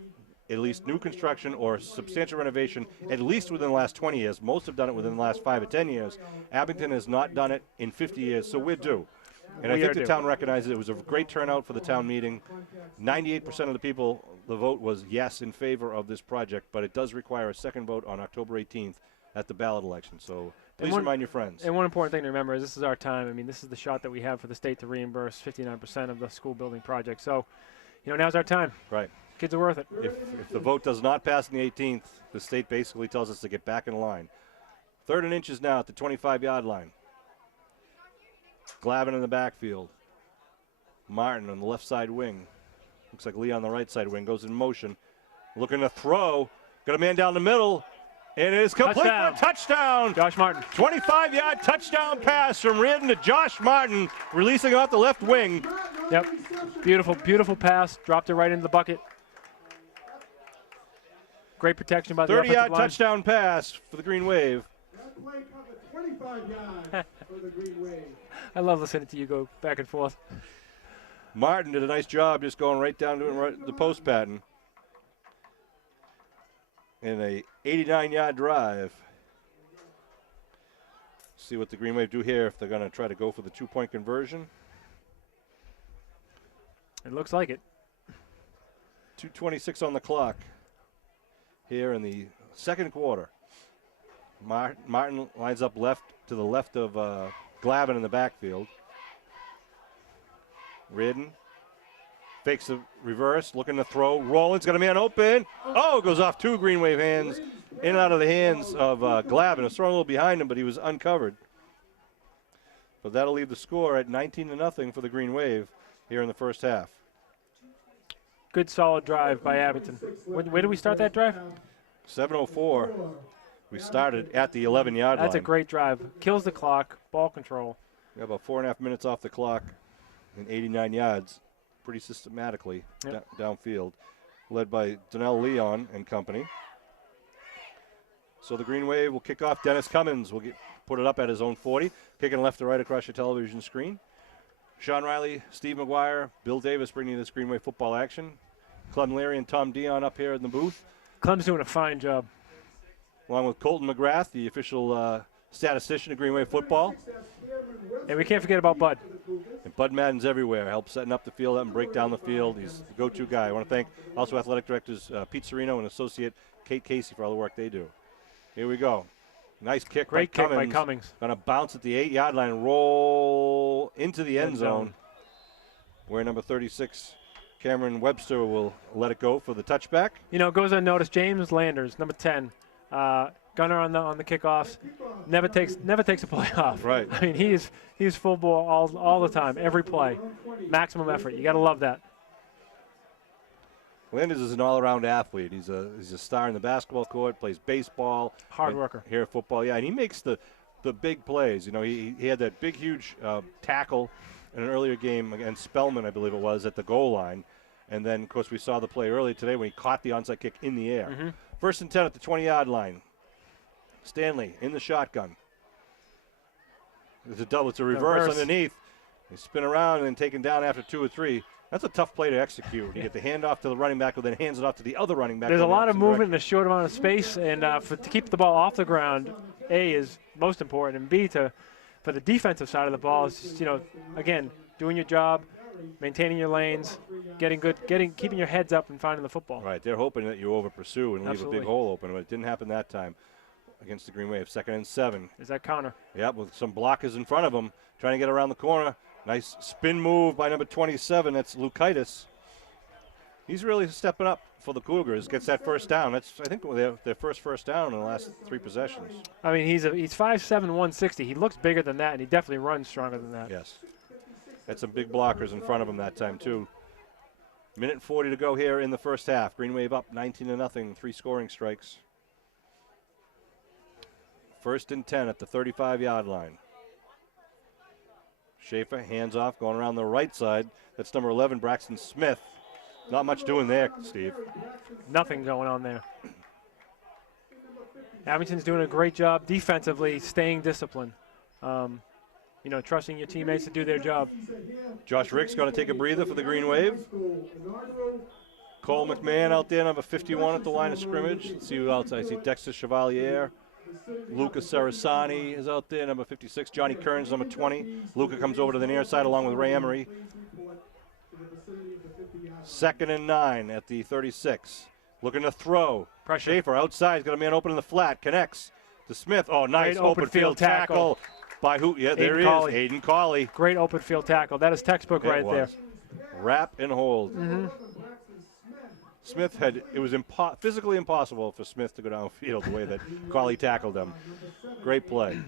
at least new construction or substantial renovation at least within the last 20 years. Most have done it within the last 5 or 10 years. Abington has not done it in 50 years, so we're due. And I think the town recognizes it was a great turnout for the town meeting. 98% of the people, the vote was yes in favor of this project, but it does require a second vote on October 18th at the ballot election. So please remind your friends. And one important thing to remember is this is our time. I mean, this is the shot that we have for the state to reimburse 59% of the school building project. So, now's our time. Right. Kids are worth it. If the vote does not pass on the 18th, the state basically tells us to get back in line. 3rd and inches now at the 25-yard line. Glavin in the backfield. Martin on the left side wing. Looks like Lee on the right side wing. Goes in motion. Looking to throw. Got a man down the middle. And it is complete for a touchdown. Josh Martin. 25-yard touchdown pass from Reardon to Josh Martin. Releasing off the left wing. Yep. Beautiful, beautiful pass. Dropped it right into the bucket. Great protection by the offensive line. 30-yard touchdown pass for the Green Wave. 25 yards for the Green Wave. I love listening to you go back and forth. Martin did a nice job just going right down to the post pattern. In a 89-yard drive. See what the Green Wave do here if they're going to try to go for the 2-point conversion. It looks like it. 2:26 on the clock here in the second quarter. Martin lines up to the left of Glavin in the backfield. Reardon fakes the reverse, looking to throw. Rollins got a man open. Oh, goes off 2 Green Wave hands, in and out of the hands of Glavin. It was thrown a little behind him, but he was uncovered. But that'll leave the score at 19-0 for the Green Wave here in the first half. Good solid drive by Abington. Where did we start that drive? 7:04. We started at the 11-yard line. That's a great drive. Kills the clock, ball control. We have about 4.5 minutes off the clock and 89 yards pretty systematically downfield, led by Donnell Leon and company. So the Green Wave will kick off. Dennis Cummins will put it up at his own 40, kicking left to right across your television screen. Sean Riley, Steve McGuire, Bill Davis bringing you this Green Wave football action. Clem Leary and Tom Dion up here in the booth. Clem's doing a fine job. Along with Colton McGrath, the official statistician of Green Wave football. And we can't forget about Bud. And Bud Madden's everywhere, helps setting up the field and break down the field. He's the go-to guy. I want to thank also athletic directors Pete Serino and associate Kate Casey for all the work they do. Here we go. Nice kick Great by kick Cummins. by Cummings. Going to bounce at the 8-yard line and roll into the end zone, where number 36, Cameron Webster, will let it go for the touchback. It goes unnoticed. James Landers, number 10, Gunner on the kickoffs. Never takes a play off. Right. I mean, he's full ball all the time, every play, maximum effort. You got to love that. Landers is an all-around athlete. He's a star in the basketball court, plays baseball. Hard worker. Here football, yeah, and he makes the big plays. You know, he had that big, huge tackle in an earlier game against Spellman, I believe it was, at the goal line. And then, of course, we saw the play earlier today when he caught the onside kick in the air. Mm-hmm. 1st and 10 at the 20-yard line. Stanley in the shotgun. It's a double. It's a reverse underneath. They spin around and then taken down after 2 or 3. That's a tough play to execute. You get the handoff to the running back, who then hands it off to the other running back. There's a lot of movement in a short amount of space, and to keep the ball off the ground, A, is most important, and B, for the defensive side of the ball, is just, again, doing your job, maintaining your lanes, keeping your heads up and finding the football. Right, they're hoping that you over pursue and leave Absolutely. a big hole open, but it didn't happen that time against the Green Wave. 2nd and 7. Is that counter? Yep, with some blockers in front of him, trying to get around the corner. Nice spin move by number 27. That's Lukaitis. He's really stepping up for the Cougars. Gets that first down. That's, I think, their first down in the last 3 possessions. I mean, he's 5'7", 160. He looks bigger than that, and he definitely runs stronger than that. Yes. Had some big blockers in front of him that time, too. 1:40 to go here in the first half. Green Wave up 19-0, 3 scoring strikes. 1st and 10 at the 35-yard line. Schaefer, hands off, going around the right side. That's number 11, Braxton Smith. Not much doing there, Steve. Nothing going on there. Abington's doing a great job defensively, staying disciplined. Trusting your teammates to do their job. Josh Rick's going to take a breather for the Green Wave. Cole McMahon out there, number 51 at the line of scrimmage. Let's see who else I see. Dexter Chevalier. Luca Sarasani is out there, number 56. Johnny Kearns, number 20. Luca comes over to the near side along with Ray Emery. 2nd and 9 at the 36. Looking to throw. Pressure. Schaefer outside. He's got a man open in the flat. Connects to Smith. Oh, nice Great open field tackle. By who? Yeah, there he is. Aiden Cawley. Great open field tackle. That is textbook It right there. was. Wrap and hold. Mm-hmm. Smith it was physically impossible for Smith to go downfield the way that Cawley tackled him. Great play.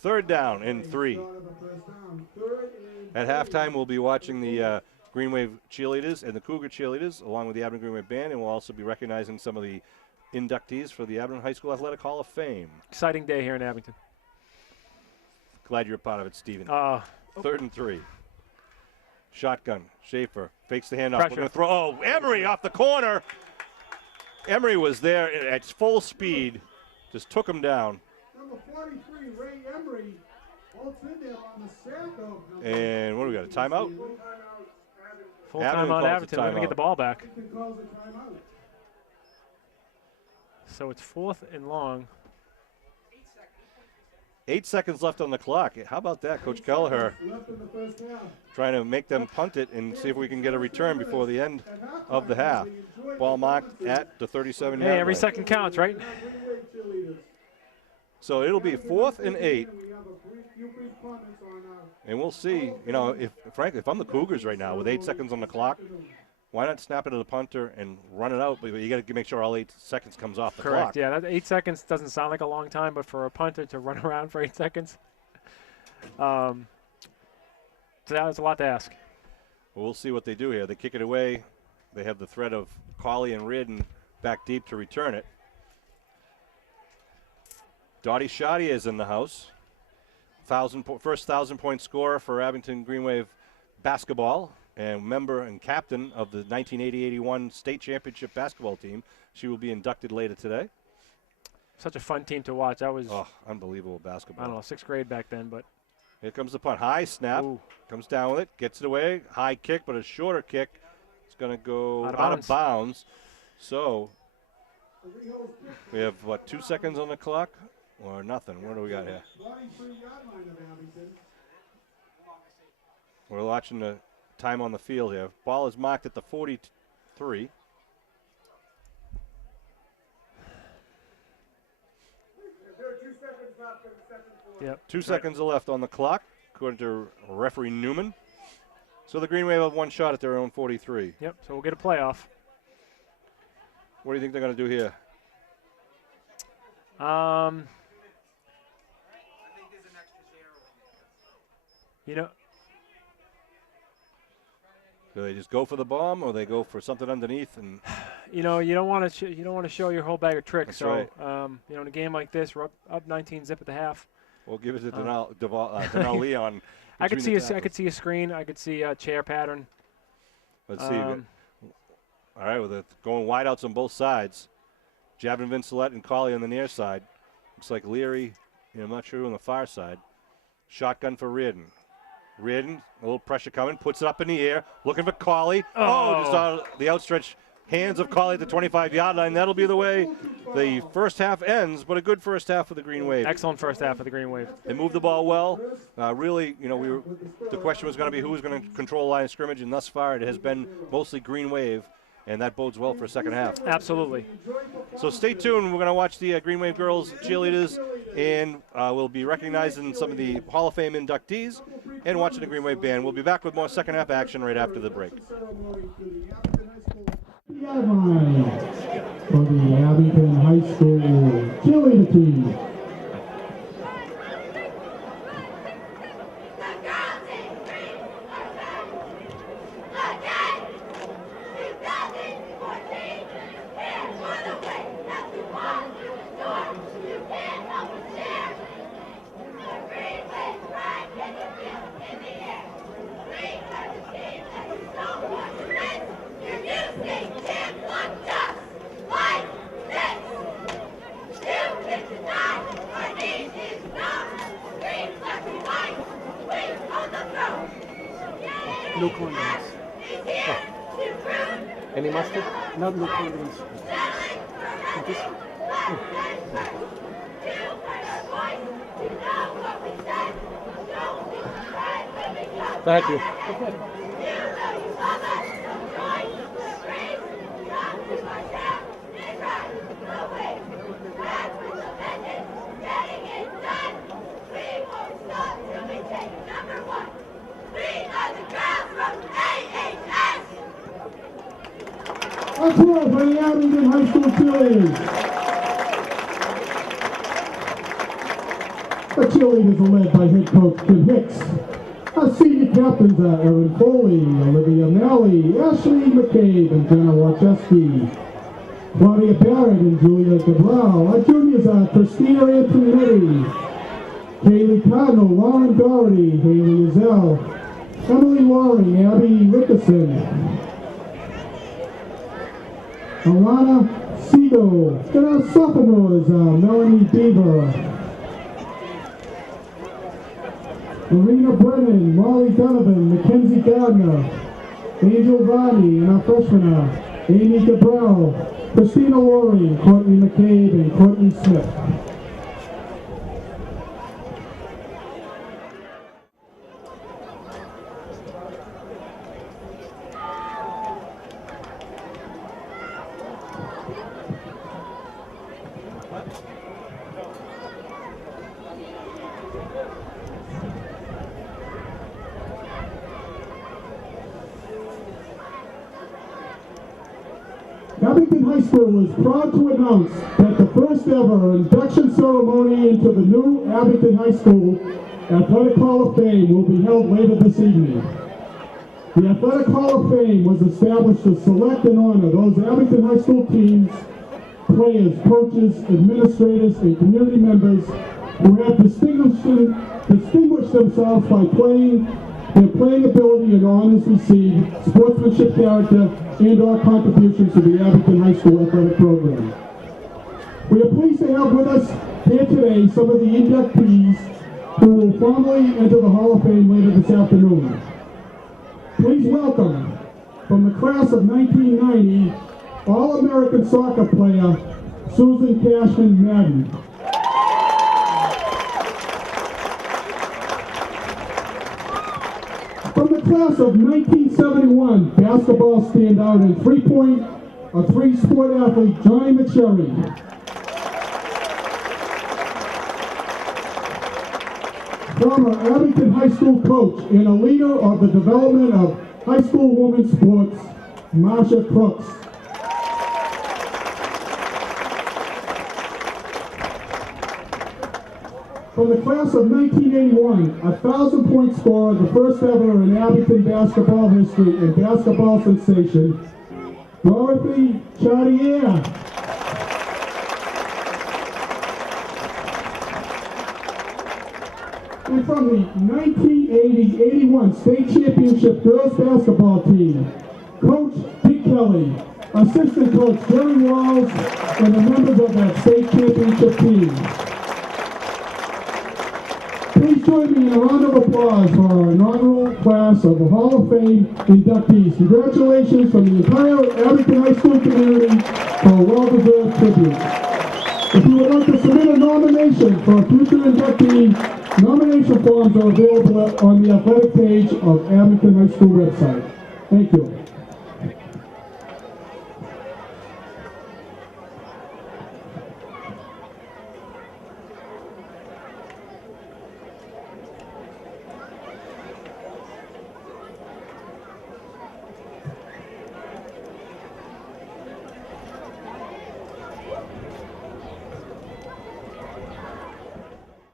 3rd down and 3. At halftime, we'll be watching the Green Wave cheerleaders and the Cougar cheerleaders, along with the Abington Green Wave Band, and we'll also be recognizing some of the inductees for the Abington High School Athletic Hall of Fame. Exciting day here in Abington. Glad you're a part of it, Stephen. 3rd and 3. Shotgun. Schaefer fakes the handoff. We're going to throw. Oh, Emery off the corner. Emery was there at full speed. Just took him down. Number 43, Ray Emery, holds in there on the sack of. And what do we got? A timeout? Full time on Abington. We're going to get the ball back. So it's 4th and long. 8 seconds left on the clock. How about that, Coach Kelleher? Trying to make them punt it and see if we can get a return before the end of the half. Ball marked at the 37-yard line. Hey, every second counts, right? So it'll be 4th and 8. And we'll see, frankly, if I'm the Cougars right now with 8 seconds on the clock, why not snap it to the punter and run it out? But you got to make sure all 8 seconds comes off the clock. Correct. Yeah, that 8 seconds doesn't sound like a long time, but for a punter to run around for 8 seconds, so that's a lot to ask. Well, we'll see what they do here. They kick it away. They have the threat of Cawley and Reardon back deep to return it. Dottie Shoddy is in the house. First 1,000-point scorer for Abington Green Wave basketball, and member and captain of the 1980-81 state championship basketball team. She will be inducted later today. Such a fun team to watch. I was unbeliable basketball. I don't know, 6th grade back then, but here comes the punt. High snap. Ooh. Comes down with it, gets it away. High kick, but a shorter kick. It's going to go out of bounds. So we have, 2 seconds on the clock? Or nothing. What do we got here? We're watching the time on the field here. Ball is marked at the 43. Yep. 2 seconds left on the clock, according to referee Newman. So the Green Wave have one shot at their own 43. Yep, so we'll get a playoff. What do you think they're going to do here? You know, Do they just go for the bomb, or they go for something underneath? And you don't want to show your whole bag of tricks. That's so right. in a game like this, we're up 19 zip at the half. we'll give it to Denal Leon. I could between see the I could see a screen. I could see a chair pattern. Let's see. All right, with it going wide outs on both sides. Javin Vincelette and Colley on the near side. Looks like Leary, I'm not sure who on the far side. Shotgun for Reardon. Reardon, a little pressure coming, puts it up in the air, looking for Colley. Just out of the outstretched hands of Colley at the 25-yard line. That'll be the way the first half ends, but a good first half for the Green Wave. Excellent first half of the Green Wave. They moved the ball well. Really, the question was going to be who was going to control line of scrimmage, and thus far it has been mostly Green Wave, and that bodes well for a second half. Absolutely. So stay tuned. We're going to watch the Green Wave girls cheerleaders, and we'll be recognizing some of the Hall of Fame inductees and watching the Green Wave band. We'll be back with more second half action right after the break. For the Abington High School cheerleader team. No condiments. Any mustard? Not no condiments. This? Thank you. Applause for the Abington High School cheerleaders. The cheerleaders are led by head coach Kim Hicks. Our senior captains are Erin Foley, Olivia Malley, Ashley McCabe, and Jenna Wachewski. Claudia Barrett and Julia Cabral. Our juniors are Christina Antonetti, Kaylee Cardinal, Lauren Doherty, Haley Azell, Emily Loring, Abby Rickerson, Alana Siegel, and our sophomores, Melanie Beaver, Marina Brennan, Molly Donovan, Mackenzie Gardner, Angel Varney, and our freshmen are Amy Cabral, Christina Loring, Courtney McCabe, and Courtney Smith. Abington High School is proud to announce that the first ever induction ceremony into the new Abington High School Athletic Hall of Fame will be held later this evening. The Athletic Hall of Fame was established to select and honor those Abington High School teams, players, coaches, administrators, and community members who have distinguished themselves by their playing ability and honors received, sportsmanship character, and/or contributions to the Abington High School athletic program. We are pleased to have with us here today some of the inductees who will formally enter the Hall of Fame later this afternoon. Please welcome, from the class of 1990, All-American soccer player Susan Cashman Madden. From the class of 1971, basketball standout and three-sport athlete Johnny McSherry. Former Abington High School coach and a leader of the development of high school women's sports, Marsha Crooks. From the class of 1981, a 1,000-point scorer, the first ever in Abington basketball history and basketball sensation, Dorothy Chartier. And from the 1980-81 state championship girls basketball team, Coach Dick Kelly, assistant coach Jerry Walls, and the members of that state championship team. Please join me in a round of applause for our inaugural class of the Hall of Fame inductees. Congratulations from the entire Abington High School community for a well-deserved tribute. If you would like to submit a nomination for a future inductee, nomination forms are available on the athletic page of Abington High School website. Thank you.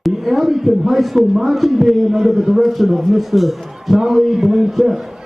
The Abington High School Marching Band under the direction of Mr. Charlie Blanchett.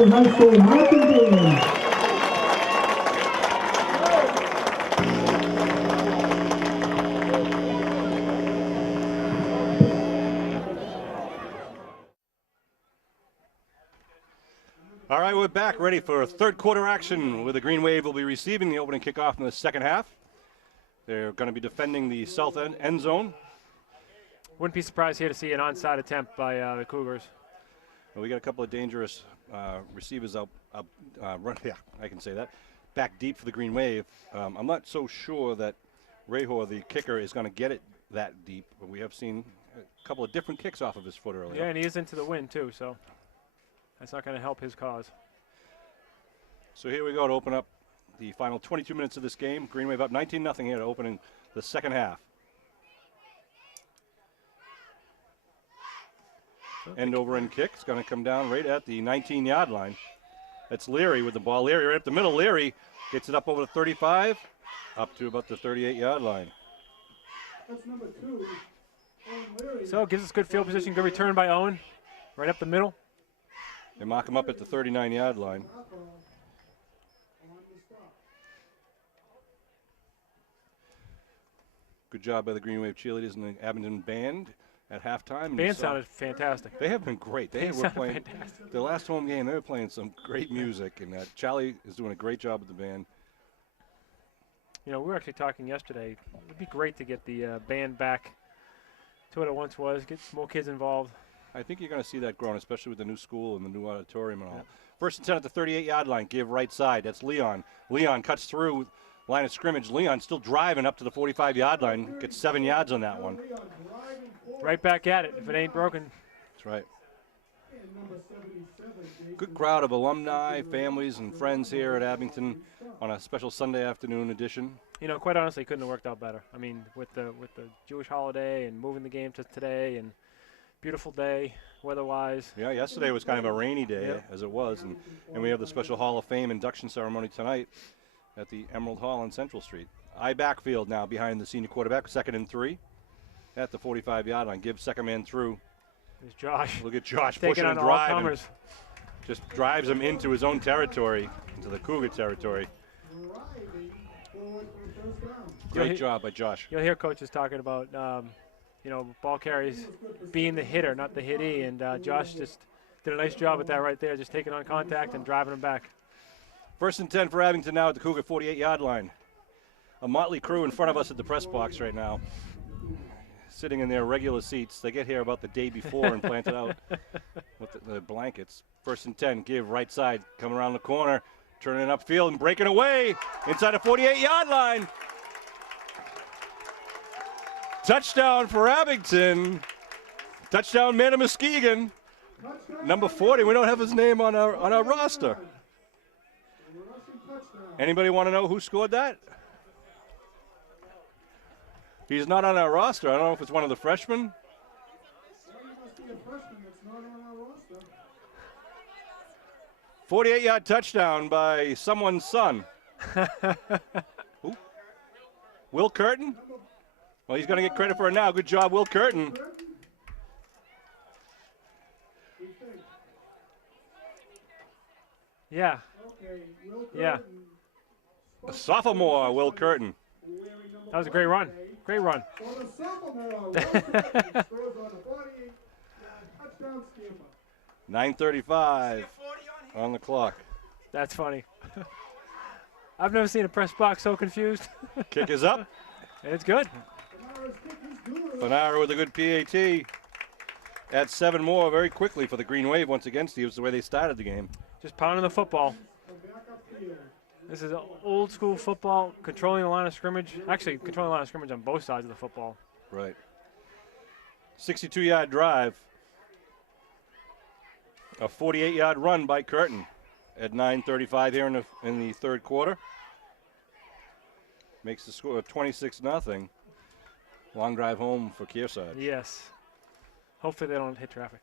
Abington High School marching band. All right, we're back, ready for third quarter action, where the Green Wave will be receiving the opening kickoff in the second half. They're going to be defending the south end zone. Wouldn't be surprised here to see an onside attempt by the Cougars. Well, we got a couple of dangerous receivers up yeah, I can say that, back deep for the Green Wave. I'm not so sure that Rahor, the kicker, is going to get it that deep, but we have seen a couple of different kicks off of his foot earlier. Yeah, and he is into the wind, too, so that's not going to help his cause. So here we go to open up the final 22 minutes of this game. Green Wave up 19-0 here to open in the second half. End over end kick. It's going to come down right at the 19-yard line. That's Leary with the ball. Leary right up the middle. Leary gets it up over the 35, up to about the 38-yard line. That's number 2. Owen Leary. So it gives us good field position. Good return by Owen. Right up the middle. They mark him up at the 39-yard line. Good job by the Green Wave cheerleaders and the Abington band at halftime. Band sounded fantastic. They have been great. They were sounded playing fantastic. their last home game. They were playing some great music, and Charlie is doing a great job with the band. You know, we were actually talking yesterday. It would be great to get the band back to what it once was, get more kids involved. I think you're going to see that growing, especially with the new school and the new auditorium and all. First and 10 at the 38-yard line. Give right side. That's Leon. Leon cuts through line of scrimmage. Leon still driving up to the 45-yard line. Gets 7 yards on that one. Right back at it if it ain't broken. That's right. Good crowd of alumni, families, and friends here at Abington on a special Sunday afternoon edition. You know, quite honestly, couldn't have worked out better. I mean, with the Jewish holiday and moving the game to today and beautiful day, weather-wise. Yeah, yesterday was kind of a rainy day, as it was, and we have the special Hall of Fame induction ceremony tonight at the Emerald Hall on Central Street. Backfield now behind the senior quarterback, 2nd and 3 at the 45-yard line. Give second man through. There's Josh. Look at Josh taking pushing on and all driving. comers. Just drives him into his own territory, into the Cougar territory. Great job by Josh. You'll hear coaches talking about, you know, ball carries being the hitter, not the hittee, and Josh just did a nice job with that right there, just taking on contact and driving him back. 1st and 10 for Abington now at the Cougar 48-yard line. A motley crew in front of us at the press box right now, sitting in their regular seats. They get here about the day before and planted out with the blankets. 1st and 10, give right side, coming around the corner, turning it upfield and breaking away inside the 48-yard line. Touchdown for Abington. Touchdown, man of Muskegon. Number 40. We don't have his name on our roster. Anybody want to know who scored that? He's not on our roster. I don't know if it's one of the freshmen. 48-yard touchdown by someone's son. Who? Will Curtin? Well, he's going to get credit for it now. Good job, Will Curtin. Yeah. Yeah. A sophomore, Will Curtin. That was a great run. Great run. 9:35 on the clock. That's funny. I've never seen a press box so confused. Kick is up. It's good. Fanara with a good PAT. Adds 7 more very quickly for the Green Wave once again, Steve. It's the way they started the game. Just pounding the football. This is old school football, controlling the line of scrimmage. Actually, controlling the line of scrimmage on both sides of the football. Right. 62-yard drive. A 48-yard run by Curtin at 9:35 here in the third quarter. Makes the score 26-0. Long drive home for Kearsarge. Yes. Hopefully they don't hit traffic.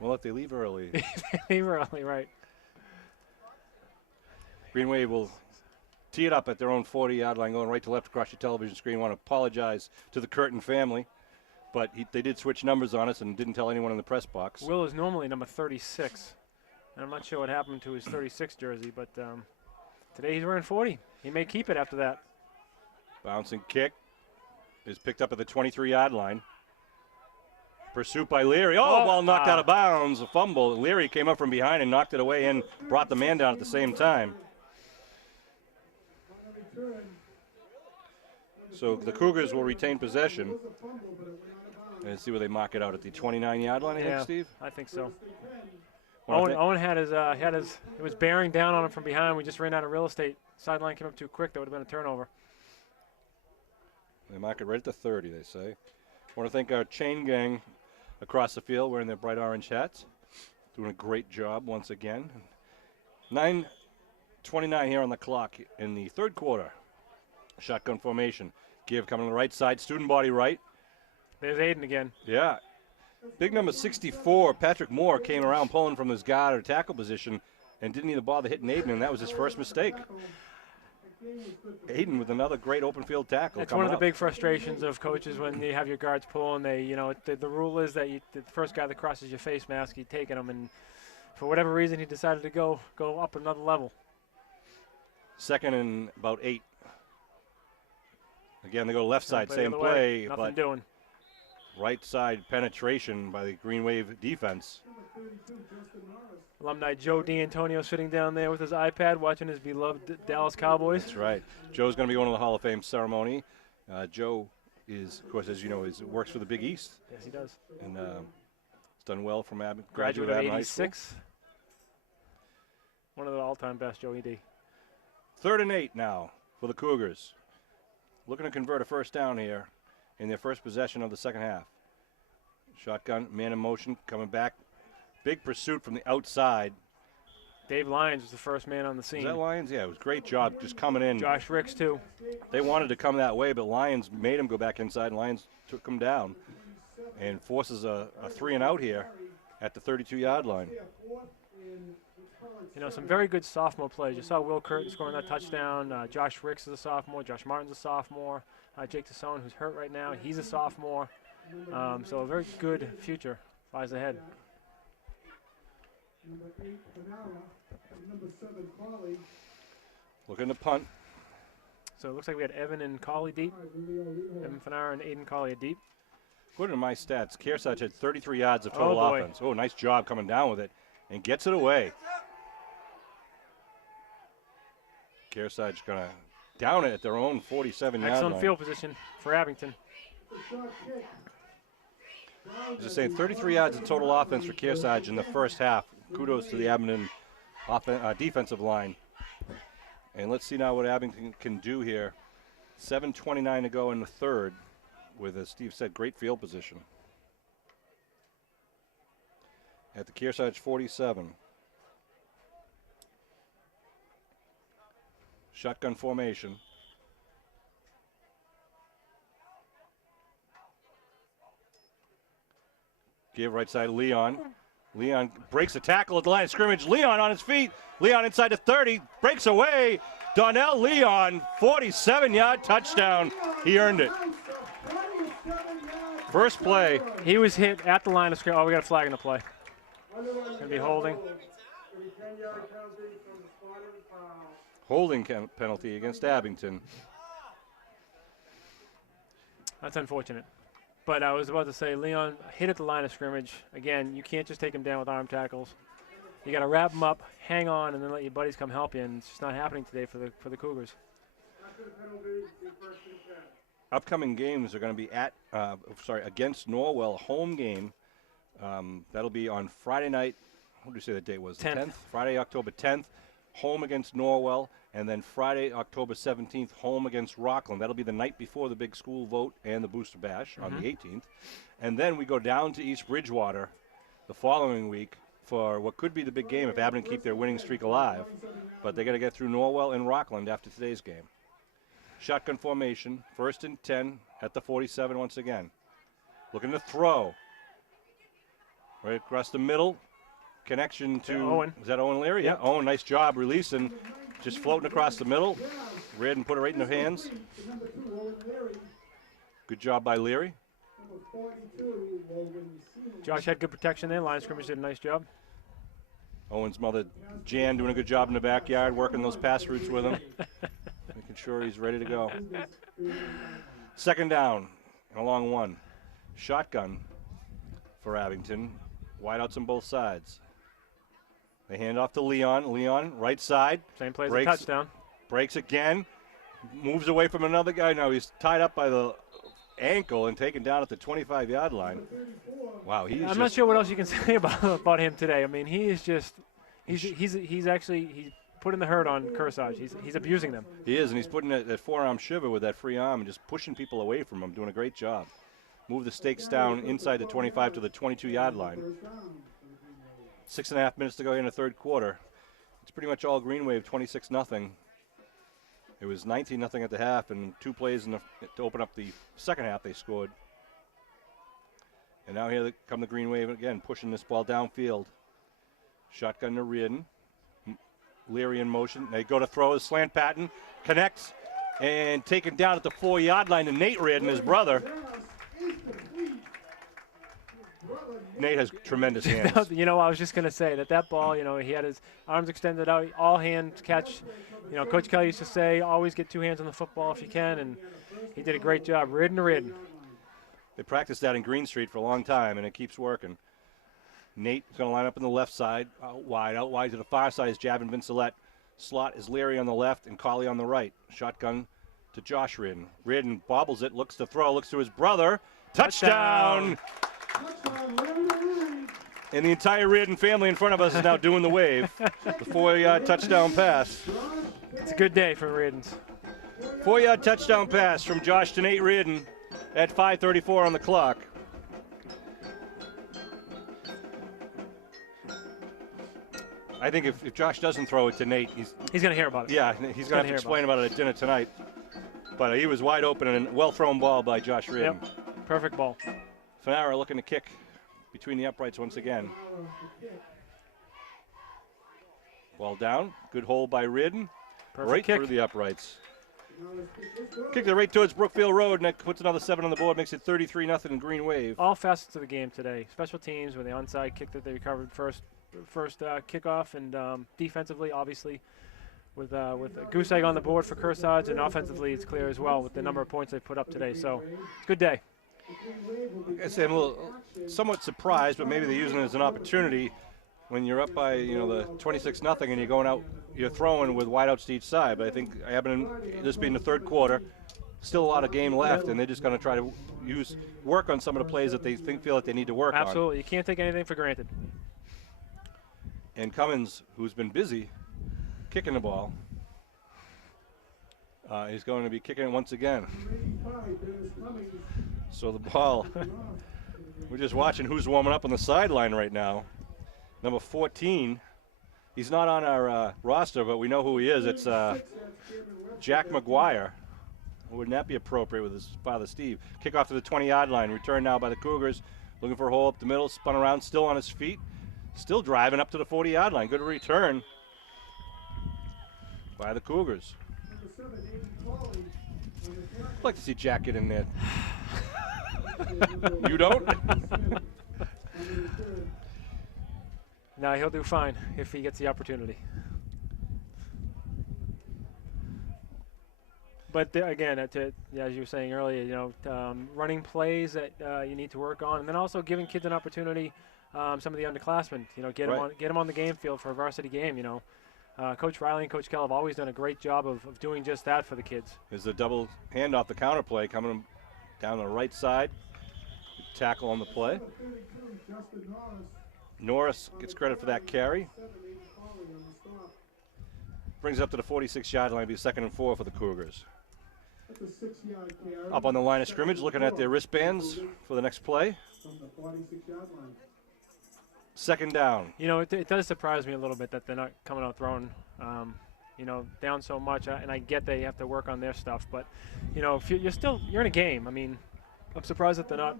Well, if they leave early. Leave early, right. Green Wave will tee it up at their own 40-yard line, going right to left across your television screen. Want to apologize to the Curtin family. but they did switch numbers on us and didn't tell anyone in the press box. Will is normally number 36, and I'm not sure what happened to his 36 jersey, but today he's wearing 40. He may keep it after that. Bouncing kick is picked up at the 23-yard line. Pursuit by Leary. Oh, ball knocked out of bounds. A fumble. Leary came up from behind and knocked it away and brought the man down at the same time. So the Cougars will retain possession. And see where they mark it out at the 29-yard line, I think, Steve? I think so. Owen had his, it was bearing down on him from behind. We just ran out of real estate. Sideline came up too quick. That would have been a turnover. They mark it right at the 30, they say. I want to thank our chain gang across the field wearing their bright orange hats. Doing a great job once again. 9:29 here on the clock in the third quarter. Shotgun formation. Give coming on the right side. Student body right. There's Aiden again. Yeah. Big number 64, Patrick Moore, came around pulling from his guard or tackle position and didn't even bother hitting Aiden, and that was his first mistake. Aiden with another great open field tackle. It's one of the big frustrations of coaches when you have your guards pull, and they, the rule is that the first guy that crosses your face mask, you're taking him, and for whatever reason, he decided to go up another level. Second and about 8. Again, they go left side, same Nothing play, but doing. Right side penetration by the Green Wave defense. Alumni Joe D'Antonio sitting down there with his iPad watching his beloved Dallas Cowboys. That's right. Joe's going to be going to the Hall of Fame ceremony. Joe is, of course, as you know, works for the Big East. Yes, he does. And has done well from graduate of of Abington High School. 86. One of the all-time best, Joe E.D. 3rd and 8 now for the Cougars. Looking to convert a first down here in their first possession of the second half. Shotgun, man in motion, coming back. Big pursuit from the outside. Dave Lyons was the first man on the scene. Was that Lyons? Yeah, it was a great job just coming in. Josh Ricks, too. They wanted to come that way, but Lyons made him go back inside, and Lyons took him down and forces a 3-and-out here at the 32-yard line. Some very good sophomore plays. You saw Will Curtin scoring that touchdown. Josh Ricks is a sophomore. Josh Martin's a sophomore. Jake Tassone, who's hurt right now, he's a sophomore. So a very good future lies ahead. Number 8, Panara, and number 7, Colley. Looking to punt. So it looks like we had Evan and Colley deep. Evan Fanara and Aiden Colley deep. According to my stats, Kearsarge had 33 yards of total offense. Oh, nice job coming down with it and gets it away. Kearsarge going to down it at their own 47-yard line. Excellent field position for Abington. Just saying, 33 yards of total offense for Kearsarge in the first half. Kudos to the Abington defensive line. And let's see now what Abington can do here. 7:29 to go in the third with, as Steve said, great field position. At the Kearsarge 47. Shotgun formation. Give right side, Leon. Leon breaks a tackle at the line of scrimmage. Leon on his feet. Leon inside the 30, breaks away. Donnell Leon, 47-yard touchdown. He earned it. First play. He was hit at the line of scrimmage. Oh, we got a flag in the play. Going to be holding. Holding penalty against Abington. That's unfortunate. But I was about to say, Leon hit at the line of scrimmage. Again, you can't just take him down with arm tackles. You got to wrap him up, hang on, and then let your buddies come help you. And it's just not happening today for the Cougars. Upcoming games are going to be against Norwell, home game. That'll be on Friday night. What did you say the date was? 10th. The 10th. Friday, October 10th, home against Norwell. And then Friday, October 17th, home against Rockland. That'll be the night before the big school vote and the Booster Bash on the 18th. And then we go down to East Bridgewater the following week for what could be the big game if Abington keep their winning streak alive. But they got to get through Norwell and Rockland after today's game. Shotgun formation, 1st and 10 at the 47 once again. Looking to throw. Right across the middle. Connection to Owen. Is that Owen Leary? Yep. Yeah. Owen, nice job releasing. Just floating across the middle. Reardon put it right in their hands. Good job by Leary. Josh had good protection there. Line of scrimmage did a nice job. Owen's mother, Jan, doing a good job in the backyard, working those pass routes with him, making sure he's ready to go. Second down, and a long one. Shotgun for Abington. Wideouts on both sides. They hand off to Leon. Leon, right side. Same play as a touchdown. Breaks again. Moves away from another guy. No, he's tied up by the ankle and taken down at the 25-yard line. Wow, I'm not sure what else you can say about him today. I mean, he is just he's actually putting the hurt on Kearsarge. He's abusing them. He is, and he's putting that forearm shiver with that free arm and just pushing people away from him, doing a great job. Move the stakes down inside the 25 to the 22-yard line. 6.5 minutes to go in the third quarter. It's pretty much all Green Wave, 26-0. It was 19-0 at the half, and 2 plays to open up the second half they scored. And now here come the Green Wave again, pushing this ball downfield. Shotgun to Reardon. Leary in motion. They go to throw his slant pattern. Connects and taken down at the 4-yard line to Nate Reardon, his brother. Nate has tremendous hands. You know, I was just going to say that ball, you know, he had his arms extended out, all hand catch. You know, Coach Kelly used to say, always get 2 hands on the football if you can, and he did a great job. Reardon to Reardon. They practiced that in Green Street for a long time, and it keeps working. Nate is going to line up on the left side, out wide to the far side is Javin Vincelette. Slot is Leary on the left and Colley on the right. Shotgun to Josh Reardon. Reardon bobbles it, looks to throw, looks to his brother. Touchdown! And the entire Reardon family in front of us is now doing the wave. The 4-yard touchdown pass. It's a good day for Reardons. 4-yard touchdown pass from Josh to Nate Reardon at 5:34 on the clock. I think if Josh doesn't throw it to Nate, he's going to hear about it. Yeah, he's going to have to explain about it at dinner tonight. But he was wide open and a well-thrown ball by Josh Reardon. Yep, perfect ball. Fanara looking to kick between the uprights once again. Ball down, good hold by Reardon. Perfect right kick. Through the uprights. Kicked it right towards Brookfield Road, and that puts another 7 on the board, makes it 33-0 Green Wave. All facets of the game today. Special teams with the onside kick that they recovered first kickoff, and defensively, obviously, with a goose egg on the board for Kearsarge, and offensively, it's clear as well with the number of points they put up today. So, it's a good day. Like I said, I'm a little somewhat surprised, but maybe they're using it as an opportunity when you're up by the 26-0 and you're going out, you're throwing with wideouts to each side. But I think this being the third quarter, still a lot of game left, and they're just going to try to work on some of the plays that they feel like they need to work on. Absolutely, you can't take anything for granted. And Cummins, who's been busy kicking the ball, he's going to be kicking it once again. So the ball, we're just watching who's warming up on the sideline right now. Number 14, he's not on our roster, but we know who he is. It's Jack McGuire. Wouldn't that be appropriate with his father, Steve? Kickoff to the 20-yard line. Return now by the Cougars. Looking for a hole up the middle. Spun around, still on his feet. Still driving up to the 40-yard line. Good return by the Cougars. I'd like to see Jack get in there. You don't? No, he'll do fine if he gets the opportunity. But again, as you were saying earlier, running plays that you need to work on, and then also giving kids an opportunity. Some of the underclassmen, get them on the game field for a varsity game. Coach Riley and Coach Kell have always done a great job of doing just that for the kids. There's a double handoff, the counter play coming down the right side. Tackle on the play. Norris gets credit for that carry. Brings it up to the 46-yard line. It'll be 2nd and 4 for the Cougars. Up on the line of scrimmage, looking at their wristbands for the next play. 2nd down. It does surprise me a little bit that they're not coming out throwing, down so much. And I get they have to work on their stuff, but if you're in a game. I mean, I'm surprised that they're not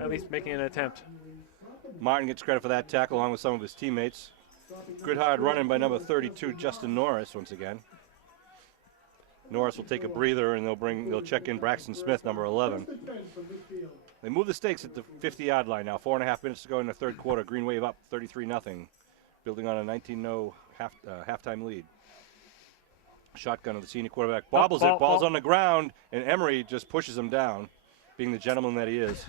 at least making an attempt. Martin gets credit for that tackle along with some of his teammates. Good hard running by number 32, Justin Norris, once again. Norris will take a breather, and they'll check in Braxton Smith, number 11. They move the stakes at the 50-yard line now. 4.5 minutes to go in the third quarter. Green Wave up 33-0, building on a 19-0 halftime lead. Shotgun of the senior quarterback. Bobbles it. Ball's on the ground, and Emery just pushes him down, being the gentleman that he is.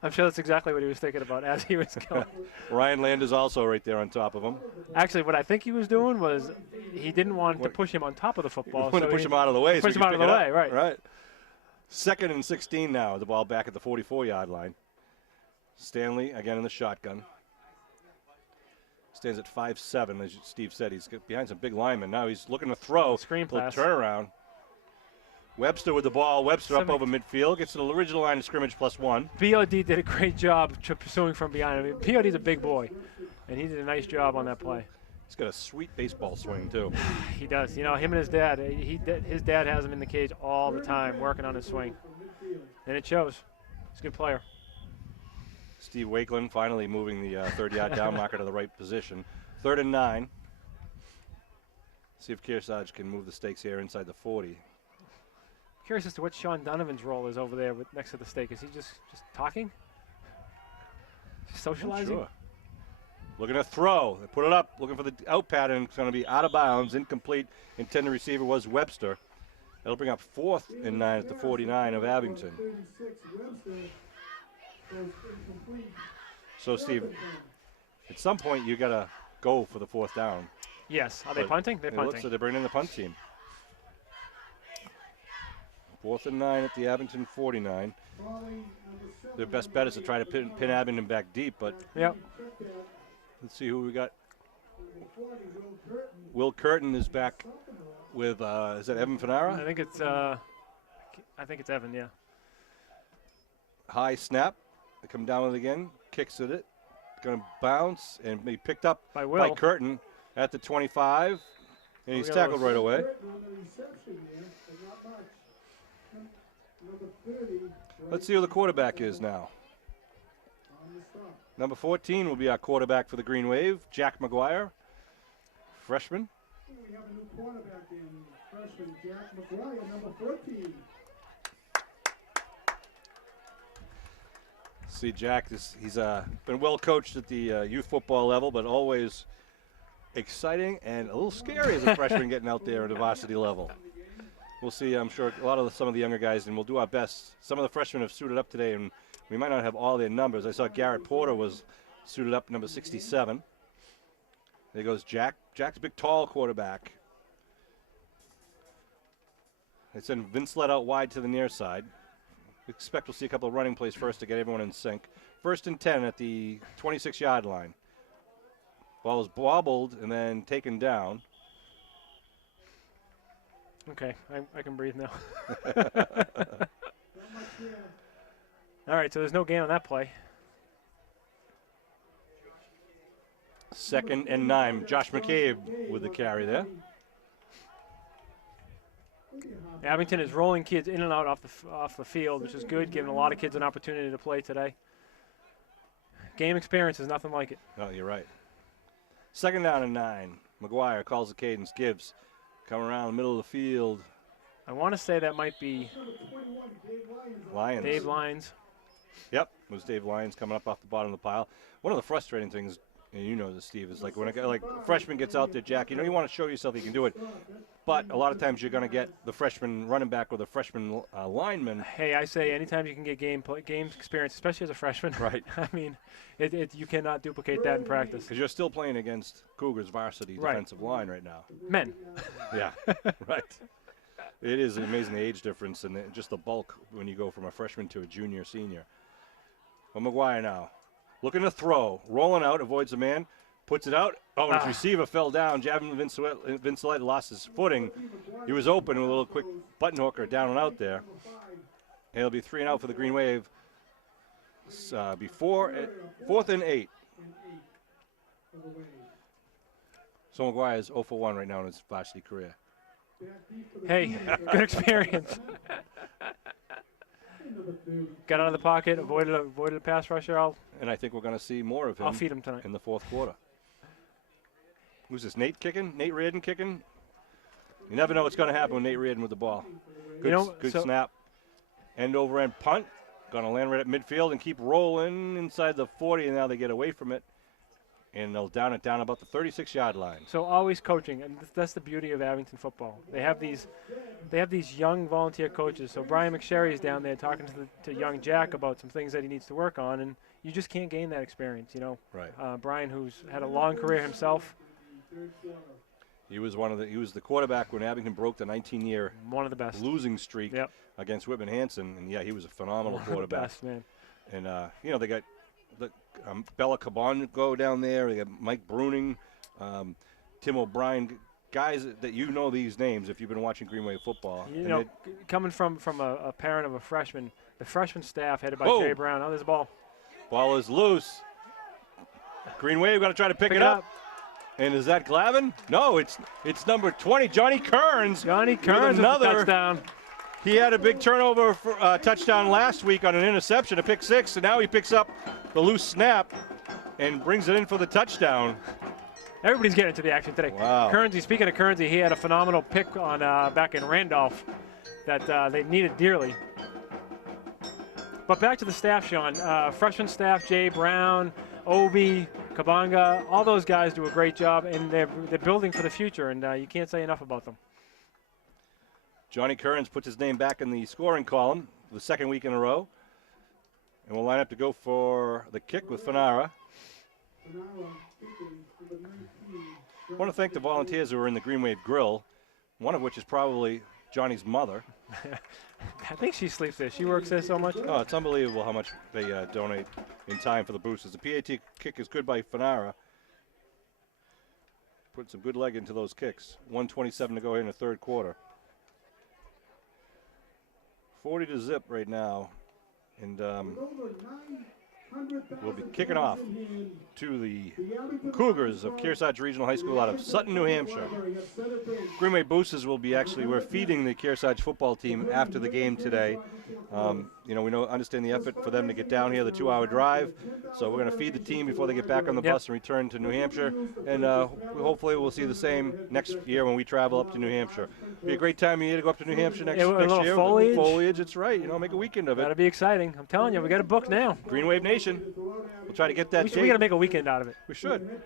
I'm sure that's exactly what he was thinking about as he was going. Ryan Landers also right there on top of him. Actually, what I think he was doing was he didn't want to push him on top of the football. He wanted to push him out of the way. Push him out of the way, right. Right. 2nd and 16 now. The ball back at the 44-yard line. Stanley again in the shotgun. Stands at 5'7", as Steve said. He's behind some big linemen. Now he's looking to throw. Screen Little pass. turnaround. Webster with the ball. Webster up over midfield. Gets to the original line of scrimmage +1. POD did a great job pursuing from behind. I mean, POD's a big boy, and he did a nice job on that play. He's got a sweet baseball swing, too. He does. You know, him and his dad, his dad has him in the cage all the time working on his swing. And it shows. He's a good player. Steve Wakeland finally moving the 30-yard down marker to the right position. 3rd and 9. See if Kearsarge can move the stakes here inside the 40. Curious as to what Sean Donovan's role is over there next to the stake. Is he just talking? Just socializing? Sure. Looking to throw. They put it up. Looking for the out pattern. It's going to be out of bounds. Incomplete. Intended receiver was Webster. That'll bring up 4th and 9 at the 49 of Abington. So, Steve, at some point you got to go for the 4th down. Yes. Are they punting? They're It punting. looks like they're bringing in the punt team. 4th and 9 at the Abington 49. Their best bet is to try to pin Abington back deep, but Yep. let's see who we got. Will Curtin is back with, is that Evan Fanara? I think it's Evan, yeah. High snap. They come down with it again. Kicks at it. Going to bounce and be picked up By Will. Curtin at the 25. And he's tackled right away. Let's see who the quarterback is now. Number 14 will be our quarterback for the Green Wave, Jack McGuire, freshman. We have a new quarterback in freshman Jack McGuire, number 14. See, Jack, he's been well coached at the youth football level, but always exciting and a little scary as a freshman getting out there at the varsity level. We'll see, I'm sure, some of the younger guys, and we'll do our best. Some of the freshmen have suited up today, and we might not have all their numbers. I saw Garrett Porter was suited up, number 67. There goes Jack. Jack's a big, tall quarterback. They send Vince Lett out wide to the near side. We expect we'll see a couple of running plays first to get everyone in sync. 1st and 10 at the 26-yard line. Ball is bobbled and then taken down. Okay, I can breathe now. All right, so there's no gain on that play. 2nd and 9. Josh McCabe with the carry there. Abington is rolling kids in and out off the field, which is good, giving a lot of kids an opportunity to play today. Game experience is nothing like it. Oh, you're right. 2nd down and 9. McGuire calls the cadence. Gibbs coming around the middle of the field. I want to say that might be Lyons. Dave Lyons. Yep, it was Dave Lyons coming up off the bottom of the pile. One of the frustrating things, and you know this, Steve, is like when a guy like a freshman gets out there, Jack, you know you want to show yourself you can do it. But a lot of times you're going to get the freshman running back or the freshman lineman. Hey, I say anytime you can get game experience, especially as a freshman. Right. I mean, you cannot duplicate that in practice. Because you're still playing against Cougars varsity defensive line right now. Men. Yeah, right. It is an amazing age difference and just the bulk when you go from a freshman to a junior, senior. Well, McGuire now looking to throw, rolling out, avoids a man, puts it out. Oh, his receiver fell down. Javin Vincelette lost his footing. He was open with a little quick button hooker down and out there. And it'll be 3 and out for the Green Wave. Before 4th and 8. So McGuire is 0 for 1 right now in his varsity career. Hey, good experience. Got out of the pocket, avoided a pass rusher. And I think we're going to see more of him. I'll feed him tonight in the 4th quarter. Who's this? Nate kicking? Nate Reardon kicking? You never know what's going to happen with Nate Reardon with the ball. Good, good snap. End over end punt. Going to land right at midfield and keep rolling inside the 40, and now they get away from it. And they'll down it down about the 36-yard line. So always coaching, and that's the beauty of Abington football. They have these young volunteer coaches. So Brian McSherry is down there talking to young Jack about some things that he needs to work on, and you just can't gain that experience, you know. Right. Brian, who's had a long career himself. He was the quarterback when Abington broke the 19-year One of the best losing streak Yep. against Whitman Hanson, and yeah, he was a phenomenal One of the quarterback. best, man. And you know, they got Bella Caban go down there. They got Mike Bruning, Tim O'Brien, guys that you know these names if you've been watching Green Wave football. You And know, coming from a parent of a freshman, the freshman staff headed by Whoa. Jay Brown. Oh, there's a ball. ball is loose. Green Wave going to try to pick it up. And is that Glavin? No, it's number 20, Johnny Kearns. Johnny Kearns with another the touchdown. He had a big turnover for touchdown last week on an interception, a pick six, and now he picks up the loose snap and brings it in for the touchdown. Everybody's getting into the action today. Wow. Kearnsy, speaking of Kearnsy, he had a phenomenal pick on back in Randolph that they needed dearly. But back to the staff, Sean. Freshman staff, Jay Brown, Obi, Kabanga, all those guys do a great job, and they're building for the future, and you can't say enough about them. Johnny Kearns puts his name back in the scoring column for the second week in a row. And we'll line up to go for the kick with Fanara. I want to thank the volunteers who were in the Green Wave Grill, one of which is probably Johnny's mother. I think she sleeps there. She works there so much. Oh, it's unbelievable how much they donate in time for the boosters. The PAT kick is good by Fanara. Put some good leg into those kicks. 1:27 to go here in the third quarter. 40 to zip right now. And we'll be kicking off to the Cougars of Kearsarge Regional High School out of Sutton, New Hampshire. Green Wave Boosters will be we're feeding the Kearsarge football team after the game today. You know, we understand the effort for them to get down here, the 2-hour drive. So we're going to feed the team before they get back on the bus and return to New Hampshire. And hopefully we'll see the same next year when we travel up to New Hampshire. Be a great time of year to go up to New Hampshire next year. Foliage. Foliage, it's right. You know, make a weekend of it. That'll be exciting. I'm telling you, we got a book now. Green Wave Nation. We'll try to get that. We got to make a weekend out of it. We should.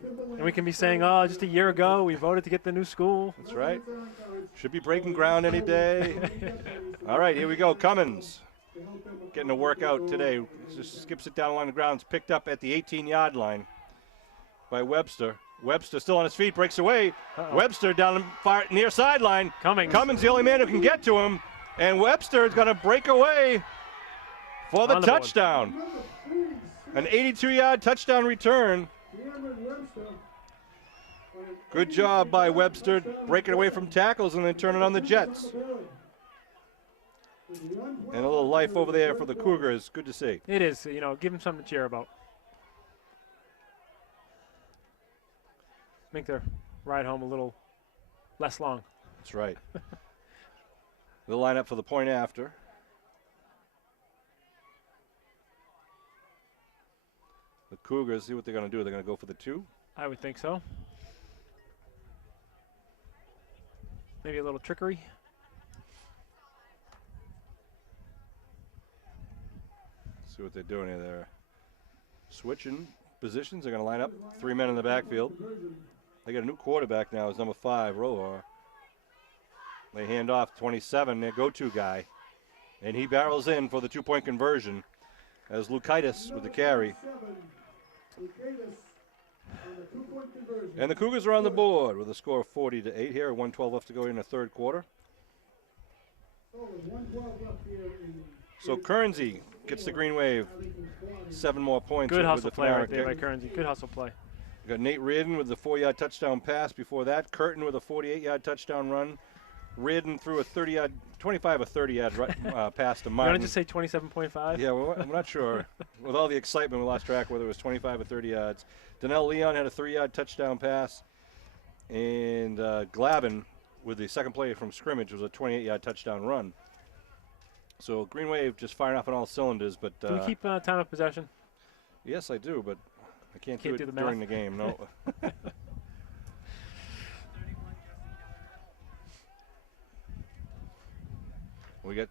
And we can be saying, oh, just a year ago we voted to get the new school. That's right. Should be breaking ground any day. All right, here we go. Cummins getting a workout today. Just skips it down along the ground. It's picked up at the 18-yard line by Webster. Webster still on his feet, breaks away. Webster down far near sideline. Cummins the only man who can get to him. And Webster is going to break away for the touchdown. An 82-yard touchdown return. Good job by Webster, breaking away from tackles and then turning on the Jets. And a little life over there for the Cougars. Good to see. It is. You know, give them something to cheer about. Make their ride home a little less long. That's right. They'll line up for the point after. The Cougars, see what they're going to do. They're going to go for the 2. I would think so. Maybe a little trickery. See what they're doing here. They're switching positions. They're going to line up 3 men in the backfield. They got a new quarterback now. It's number 5, Rohar. They hand off 27, their go-to guy. And he barrels in for the 2-point conversion as Lukaitis with the carry. And the Cougars are on the board with a score of 40-8 here. 1:12 left to go in the third quarter. So Kearnsy gets the Green Wave 7 more points. Good hustle play right there by Kearnsy. Good hustle play. We got Nate Reardon with the 4-yard touchdown pass before that. Curtin with a 48-yard touchdown run. Reardon threw a 30-yard, 25 or 30-yard pass to Martin. You want to just say 27.5? Yeah, well, I'm not sure. With all the excitement, we lost track whether it was 25 or 30 yards. Donnell Leon had a 3-yard touchdown pass. And Glavin, with the second play from scrimmage, was a 28-yard touchdown run. So Green Wave just firing off on all cylinders. But do we keep time of possession? Yes, I do, but I can't do the it math during the game. No. We got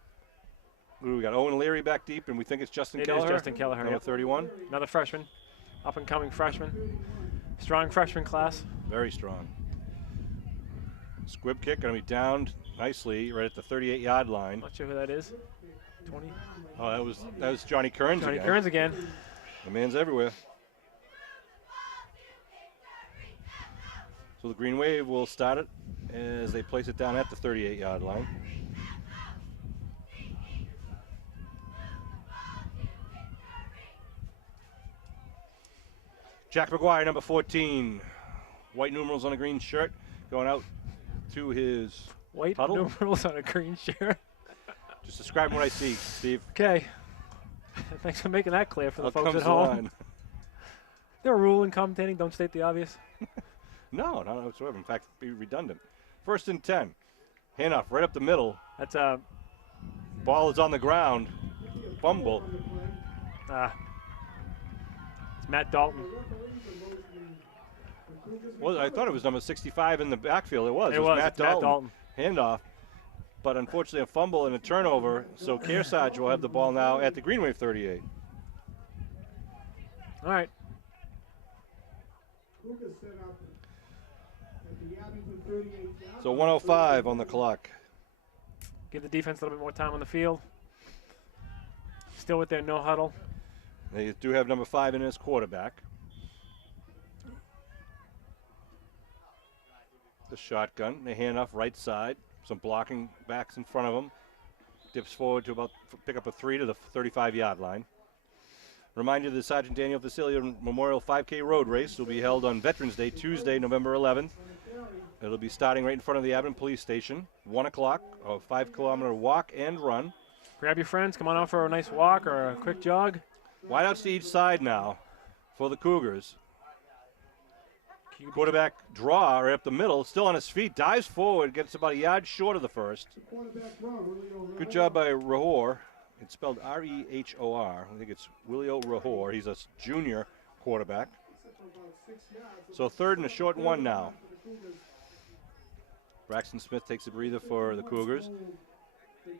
Who do we got? Owen Leary back deep, and we think it's Justin It Kelleher. is Justin Kelleher. Number Yep. 31. Another freshman, up-and-coming freshman. Strong freshman class. Very strong. Squib kick going to be downed nicely right at the 38-yard line. Not sure who that is. 20. Oh, that was Johnny Kearns Johnny again. Kearns again. The man's everywhere. So the Green Wave will start it as they place it down at the 38-yard line. Jack McGuire, number 14. White numerals on a green shirt, going out to his White huddle. numerals on a green shirt. Just describe what I see, Steve. Okay. Thanks for making that clear for the Out folks comes at the home. line. There a rule in commentating, don't state the obvious. No, not whatsoever. In fact, be redundant. 1st and 10. Handoff right up the middle. That's Ball is on the ground. Fumble. it's Matt Dalton. Well, I thought it was number 65 in the backfield. It was. It was Matt it's Matt Dalton. Handoff. But unfortunately, a fumble and a turnover. So Kearsarge will have the ball now at the Green Wave 38. All right. So 1:05 on the clock. Give the defense a little bit more time on the field. Still with their no huddle. They do have number 5 in as quarterback. The shotgun. They hand off right side. Some blocking backs in front of them. Dips forward to about pick up a 3 to the 35-yard line. Remind you, the Sergeant Daniel Facilio Memorial 5K Road Race will be held on Veterans Day, Tuesday, November 11th. It'll be starting right in front of the Abington Police Station, 1 o'clock, a 5-kilometer walk and run. Grab your friends, come on out for a nice walk or a quick jog. Wideouts to each side now for the Cougars. Quarterback draw right up the middle, still on his feet, dives forward, gets about a yard short of the first. Good job by Rahor. It's spelled R-E-H-O-R. I think it's Willio Rahor. He's a junior quarterback. So 3rd and a short one now. Braxton Smith takes a breather for the Cougars.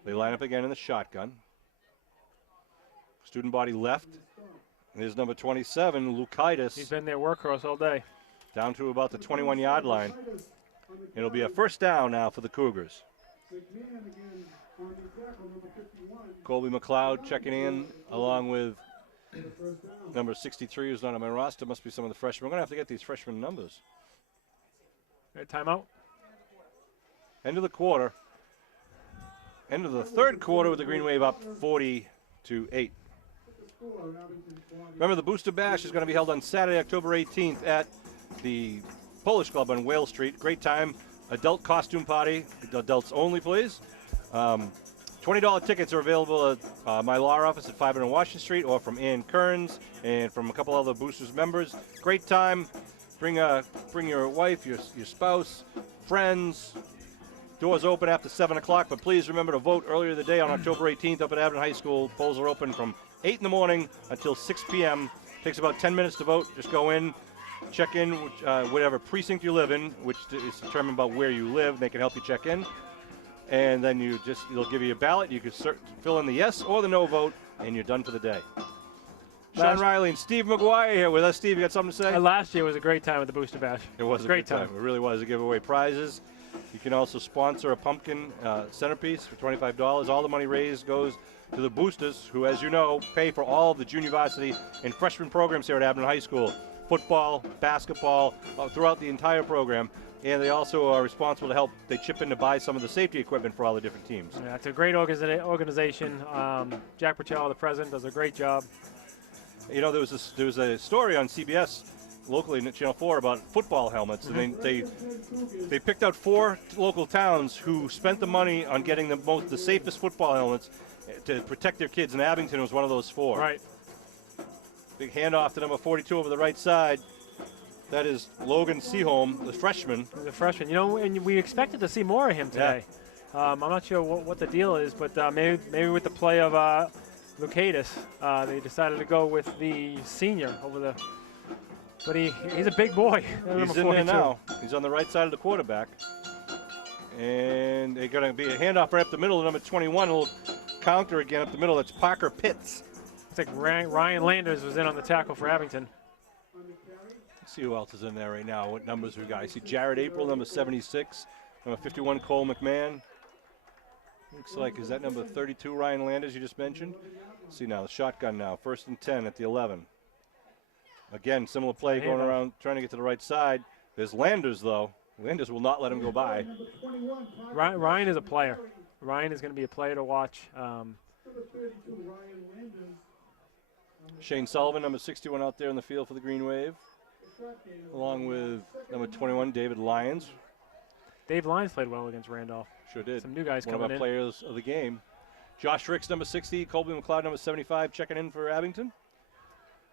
They line up again in the shotgun. Student body left. There's number 27, Lukaitis. He's been their workhorse all day. Down to about the 21-yard line. It'll be a 1st down now for the Cougars. Colby McLeod checking in along with number 63, who's not on my roster. Must be some of the freshmen. We're going to have to get these freshman numbers. Right, timeout. End of the quarter. End of the 3rd quarter with the Green Wave up 40-8. Remember, the Booster Bash is going to be held on Saturday, October 18th at the Polish Club on Whale Street. Great time. Adult costume party. Adults only, please. $20 tickets are available at my law office at 500 Washington Street or from Ann Kearns and from a couple other Boosters members. Great time. Bring your wife, your spouse, friends. Doors open after 7 o'clock, but please remember to vote earlier the day on October 18th up at Abington High School. Polls are open from 8 in the morning until 6 p.m. Takes about 10 minutes to vote. Just go in, check in whatever precinct you live in, which is determined by where you live. They can help you check in. And then they'll give you a ballot. You can fill in the yes or the no vote, and you're done for the day. Sean Riley and Steve McGuire here with us. Steve, you got something to say? Last year was a great time at the Booster Bash. It was a great good time. It really was. To give away prizes. You can also sponsor a pumpkin centerpiece for $25. All the money raised goes to the Boosters, who, as you know, pay for all of the junior varsity and freshman programs here at Abington High School. Football, basketball, throughout the entire program. And they also are responsible to help. They chip in to buy some of the safety equipment for all the different teams. Yeah, it's a great organization. Jack Pacello, the president, does a great job. You know, there was a story on CBS locally in Channel 4 about football helmets, and they picked out 4 local towns who spent the money on getting the safest football helmets to protect their kids, and Abington was one of those 4. Right. Big handoff to number 42 over the right side. That is Logan Seaholm, the freshman. He's a freshman. You know, and we expected to see more of him today. Yeah. I'm not sure what the deal is, but maybe with the play of Lukaitis, they decided to go with the senior over the. But he's a big boy. He's in there now. He's on the right side of the quarterback. And they're going to be a handoff right up the middle to number 21. A little counter again up the middle. That's Parker Pitts. It's like Ryan Landers was in on the tackle for Abington. Let's see who else is in there right now. What numbers we got? I see Jared April, number 76. Number 51, Cole McMahon. Looks like, is that number 32, Ryan Landers, you just mentioned? Let's see now, the shotgun now. 1st and 10 at the 11. Again, similar play going around, trying to get to the right side. There's Landers, though. Landers will not let him go by. Ryan is a player. Ryan is going to be a player to watch. Shane Sullivan, number 61, out there in the field for the Green Wave, along with number 21, David Lyons. Dave Lyons played well against Randolph. Sure did. Some new guys One coming of our in. players of the game. Josh Ricks, number 60, Colby McLeod, number 75, checking in for Abington.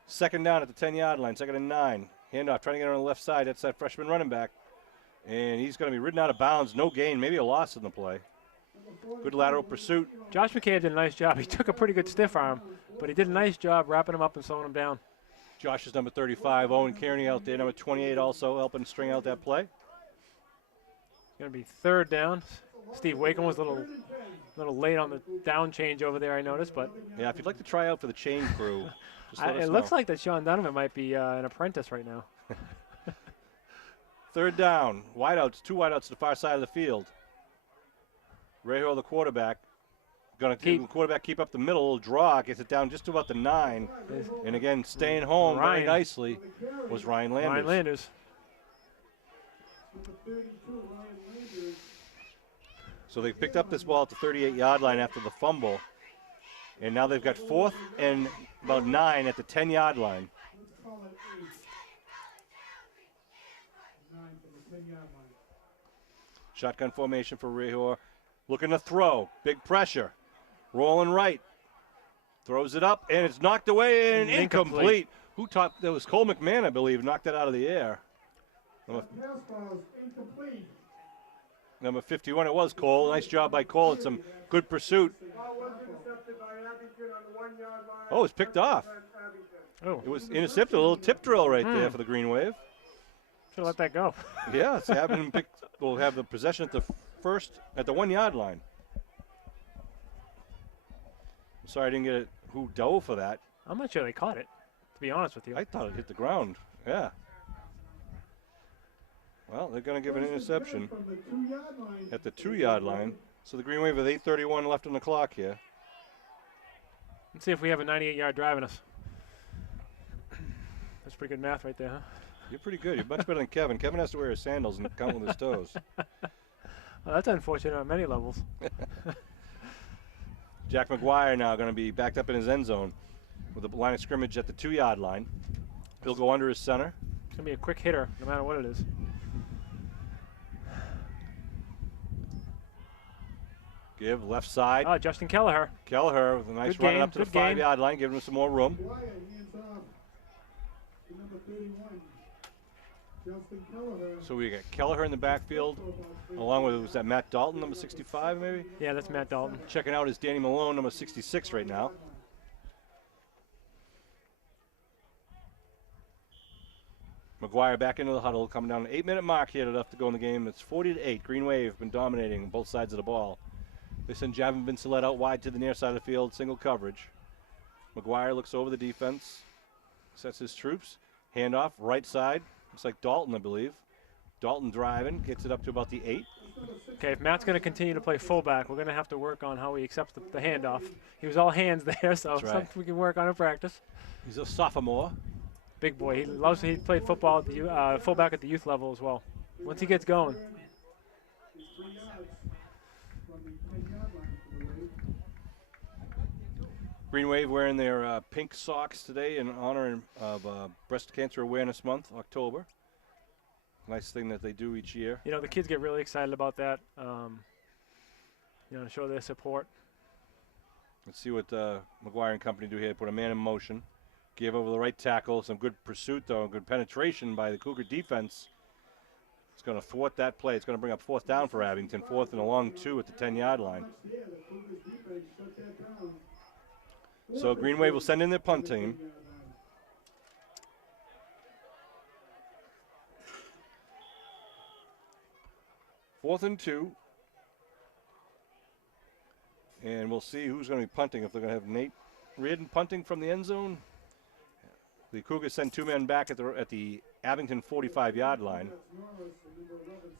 2nd down at the 10-yard line, 2nd and 9. Handoff, trying to get on the left side. That's that freshman running back. And he's going to be ridden out of bounds. No gain, maybe a loss in the play. Good lateral pursuit. Josh McCabe did a nice job. He took a pretty good stiff arm, but he did a nice job wrapping him up and slowing him down. Josh is number 35. Owen Kearney out there, number 28, also helping string out that play. Going to be 3rd down. Steve Wakem was a little late on the down change over there, I noticed, but Yeah, if you'd like to try out for the chain crew, just let us it know. looks like that Sean Donovan might be an apprentice right now. 3rd down. Wideouts, 2 wideouts to the far side of the field. Rejo, the quarterback, going to keep the quarterback keep up the middle. Little draw, gets it down just to about the 9. And again, staying home very nicely was Ryan Landers. Ryan Landers. So they picked up this ball at the 38-yard line after the fumble. And now they've got 4th and about 9 at the 10-yard line. Shotgun formation for Rehor. Looking to throw. Big pressure. Rolling right. Throws it up, and it's knocked away and incomplete. Who taught? That was Cole McMahon, I believe, knocked that out of the air. Number 51, it was Cole. Nice job by Cole. It's some good pursuit. Oh, it's picked off. Oh, It was intercepted. A little tip drill right there for the Green Wave. should let that go. Yeah, it's happening. We'll have the possession at the 1-yard line. I'm sorry I didn't get it. Who dove for that? I'm not sure they caught it, to be honest with you. I thought it hit the ground. Yeah. Well, they're going to give an interception at the 2-yard line. So the Green Wave with 8:31 left on the clock here. Let's see if we have a 98-yard drive in us. That's pretty good math right there, huh? You're pretty good. You're much better than Kevin. Kevin has to wear his sandals and count with his toes. Well, that's unfortunate on many levels. Jack McGuire now going to be backed up in his end zone with a line of scrimmage at the 2-yard line. He'll go under his center. It's going to be a quick hitter, no matter what it is. Give left side. Oh, Justin Kelleher. Kelleher with a nice Good run game, up to the good game. 5-yard line, giving him some more room. So we got Kelleher in the backfield, along with, was that Matt Dalton, number 65 maybe? Yeah, that's Matt Dalton. Checking out is Danny Malone, number 66 right now. McGuire back into the huddle, coming down an 8-minute mark here left to go in the game. It's 40-8. Green Wave been dominating both sides of the ball. They send Javin Vincelet out wide to the near side of the field, single coverage. McGuire looks over the defense, sets his troops. Handoff, right side. Looks like Dalton, I believe. Dalton driving, gets it up to about the 8. Okay, if Matt's going to continue to play fullback, we're going to have to work on how he accepts the handoff. He was all hands there, so That's right. something we can work on in practice. He's a sophomore. Big boy. He played football at the fullback at the youth level as well. Once he gets going. Green Wave wearing their pink socks today in honor of Breast Cancer Awareness Month, October. Nice thing that they do each year. You know, the kids get really excited about that, to show their support. Let's see what McGuire and company do here. Put a man in motion. Give over the right tackle. Some good pursuit, though. Good penetration by the Cougar defense. It's going to thwart that play. It's going to bring up 4th down for Abington. 4th and a long 2 at the 10-yard line. So Green Wave will send in their punt team. Fourth and 2. And we'll see who's going to be punting. If they're going to have Nate Reardon punting from the end zone. The Cougars send 2 men back at the Abington 45-yard line.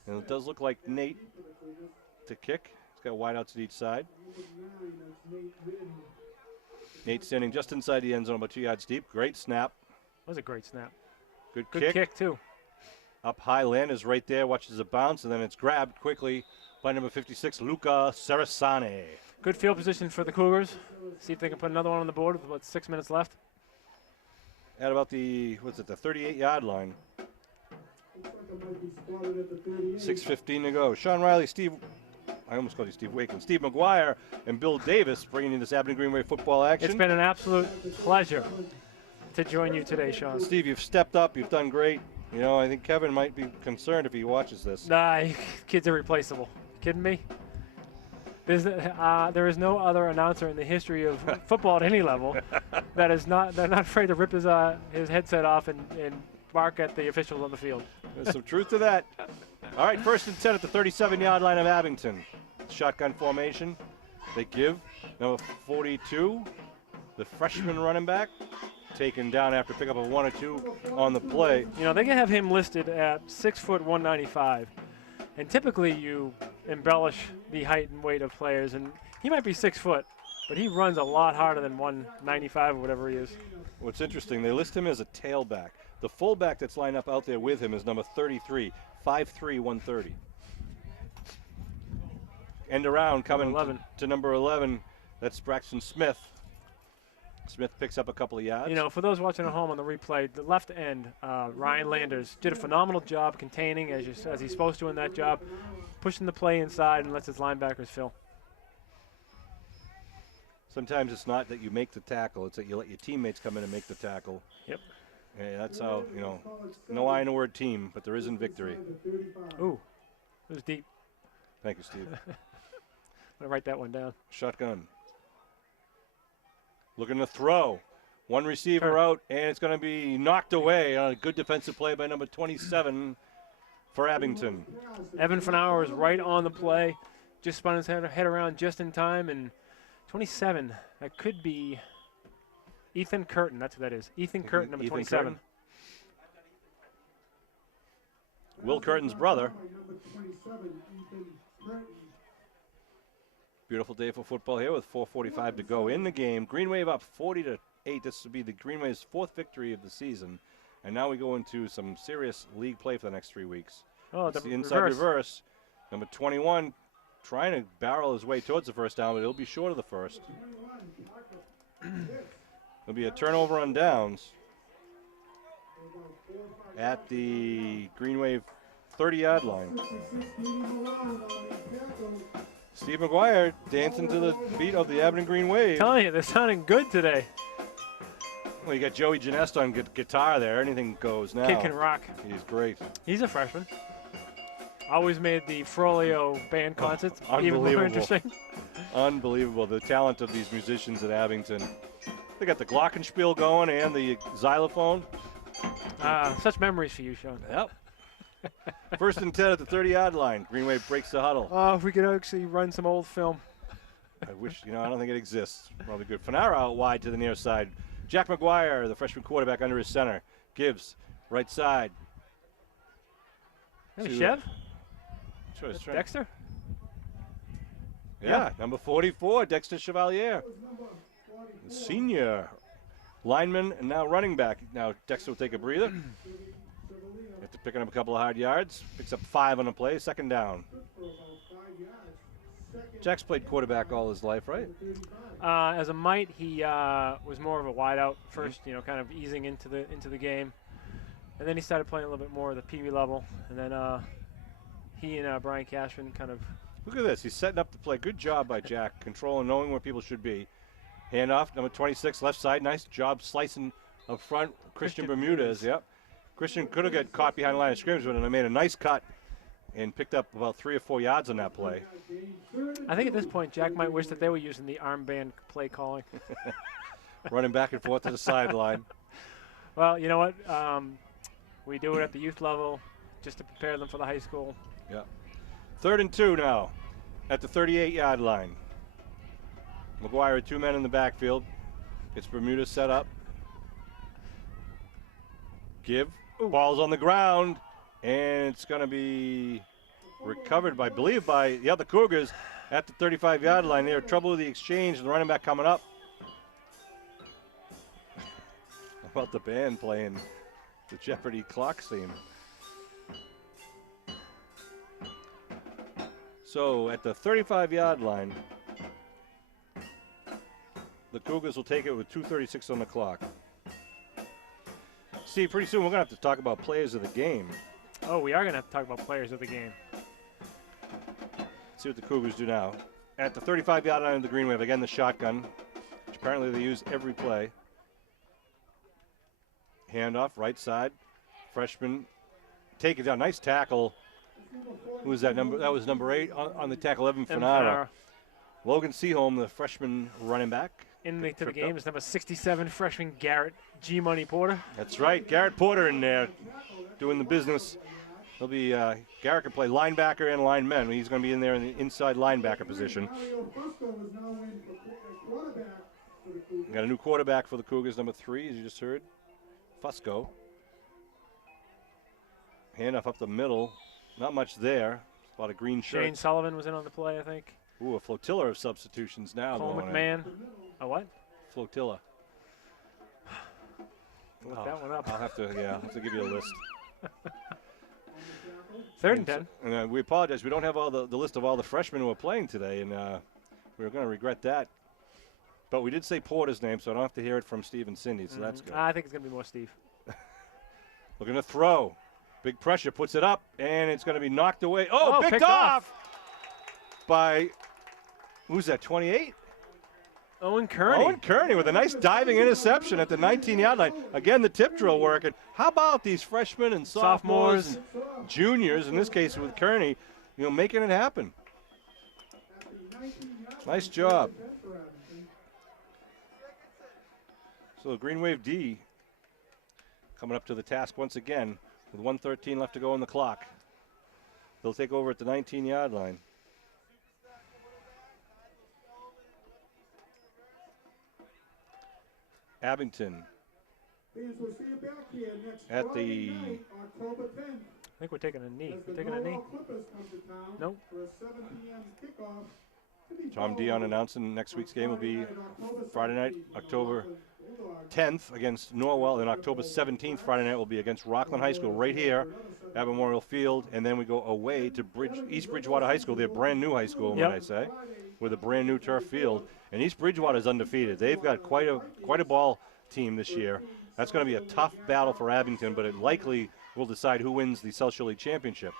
And it does look like Nate to kick. He's got wideouts at each side. Nate standing just inside the end zone, about 2 yards deep. Great snap. That was a great snap. Good Good kick too. Up high, Landers right there, watches it bounce, and then it's grabbed quickly by number 56, Luca Sarasane. Good field position for the Cougars. See if they can put another one on the board with about 6 minutes left. At about the 38-yard line. 6:15 to go. Sean Riley, I almost called you Steve Waken. Steve McGuire and Bill Davis bringing you this Abington Greenway football action. It's been an absolute pleasure to join you today, Sean. Steve, you've stepped up. You've done great. You know, I think Kevin might be concerned if he watches this. Nah, kids are replaceable. Kidding me? There is no other announcer in the history of football at any level they're not afraid to rip his headset off and bark at the officials on the field. There's some truth to that. All right, 1st and 10 at the 37-yard line of Abington. Shotgun formation. They give number 42, the freshman running back, taken down after pick up a 1 or 2 on the play. You know, they can have him listed at 6 foot 195, and typically you embellish the height and weight of players, and he might be 6 foot, but he runs a lot harder than 195 or whatever he is. What's interesting, they list him as a tailback. The fullback that's lined up out there with him is number 33, 5'3", 130. End around coming to number 11. That's Braxton Smith. Smith picks up a couple of yards. You know, for those watching at home on the replay, the left end, Ryan Landers, did a phenomenal job containing as he's supposed to in that job, pushing the play inside and lets his linebackers fill. Sometimes it's not that you make the tackle, it's that you let your teammates come in and make the tackle. Yep. And that's how, you know, no I in the word team, but there is in victory. Ooh, it was deep. Thank you, Steve. I'm going to write that one down. Shotgun. Looking to throw. One receiver out, and it's going to be knocked away on a good defensive play by number 27 for Abington. Evan Fenauer is right on the play. Just spun his head around just in time, and 27, that could be Ethan Curtin. That's who that is. Ethan Curtin, number 27. Curtin. Will Curtin's brother. Beautiful day for football here with 4:45 to go in the game. Green Wave up 40-8. This would be the Green Wave's 4th victory of the season. And now we go into some serious league play for the next 3 weeks. Oh, it's the inside reverse. Number 21 trying to barrel his way towards the first down, but it'll be short of the first. There'll be a turnover on downs at the Green Wave 30-yard line. Steve McGuire dancing to the beat of the Abington Green Wave. I'm telling you, they're sounding good today. Well, you got Joey Genest on guitar there. Anything goes now. Kid can rock. He's great. He's a freshman. Always made the Frollo band concerts even more interesting. Unbelievable, the talent of these musicians at Abington. They got the glockenspiel going and the xylophone. Such memories for you, Sean. Yep. 1st and 10 at the 30-yard line. Green Wave breaks the huddle. Oh, if we could actually run some old film. I wish, I don't think it exists. Probably good. Fenauer out wide to the near side. Jack McGuire, the freshman quarterback, under his center. Gives right side. Chev? Sure, Dexter? Yeah, number 44, Dexter Chevalier. The senior lineman and now running back. Now Dexter will take a breather. After picking up a couple of hard yards. Picks up 5 on the play, 2nd down. Jack's played quarterback all his life, right? As a mite, he was more of a wideout first, kind of easing into the game. And then he started playing a little bit more at the Pee Wee level. And then he and Brian Cashman kind of... Look at this. He's setting up the play. Good job by Jack, controlling, knowing where people should be. Handoff, number 26, left side. Nice job slicing up front. Christian Bermudez, yep. Christian could have got caught behind the line of scrimmage, but he made a nice cut and picked up about 3 or 4 yards on that play. I think at this point, Jack might wish that they were using the armband play calling. Running back and forth to the sideline. Well, you know what? We do it at the youth level just to prepare them for the high school. Yeah. 3rd and 2 now at the 38-yard line. McGuire had 2 men in the backfield. Gets Bermuda set up. Give. Ball's on the ground. And it's going to be recovered by, I believe, by the Cougars at the 35-yard line. They have trouble with the exchange. The running back coming up. How about the band playing the Jeopardy clock theme? So at the 35-yard line, the Cougars will take it with 2:36 on the clock. Steve, pretty soon we're going to have to talk about players of the game. Oh, we are going to have to talk about players of the game. See what the Cougars do now. At the 35-yard line of the Green Wave, again the shotgun, which apparently they use every play. Handoff, right side. Freshman, take it down. Nice tackle. Who was that number? That was number 8 on the tackle, Evan Fanara. Logan Seaholm, the freshman running back. To the game is number 67, freshman Garrett G. Money Porter. That's right, Garrett Porter in there doing the business. He'll be, Garrett can play linebacker and lineman. He's going to be in there in the inside linebacker position. Got a new quarterback for the Cougars, number 3, as you just heard, Fusco. Handoff up the middle. Not much there. A lot of green shirts. Shane Sullivan was in on the play, I think. Ooh, a flotilla of substitutions now. Cole McMahon. A what? Flotilla. Look that one up. I'll have to give you a list. 3rd and 10. And we apologize. We don't have all the list of all the freshmen who are playing today, and we're going to regret that. But we did say Porter's name, so I don't have to hear it from Steve and Cindy, so that's good. I think it's going to be more Steve. Looking to throw. Big pressure, puts it up, and it's going to be knocked away. Oh, picked off by, who's that, 28? Owen Kearney. Owen Kearney with a nice diving interception at the 19-yard line. Again, the tip drill working. How about these freshmen and sophomores and juniors, in this case with Kearney, making it happen. Nice job. So Green Wave D coming up to the task once again with 1:13 left to go on the clock. They'll take over at the 19-yard line. Abington at the. I think we're taking a knee. We're taking a knee. Nope. Tom Dion announcing next week's game will be Friday night, October 10th against Norwell, and October 17th, Friday night, will be against Rockland High School right here at Memorial Field, and then we go away to East Bridgewater High School, their brand new high school, might I say, with a brand new turf field. And East Bridgewater is undefeated. They've got quite a ball team this year. That's going to be a tough battle for Abington, but it likely will decide who wins the South Shore League Championship.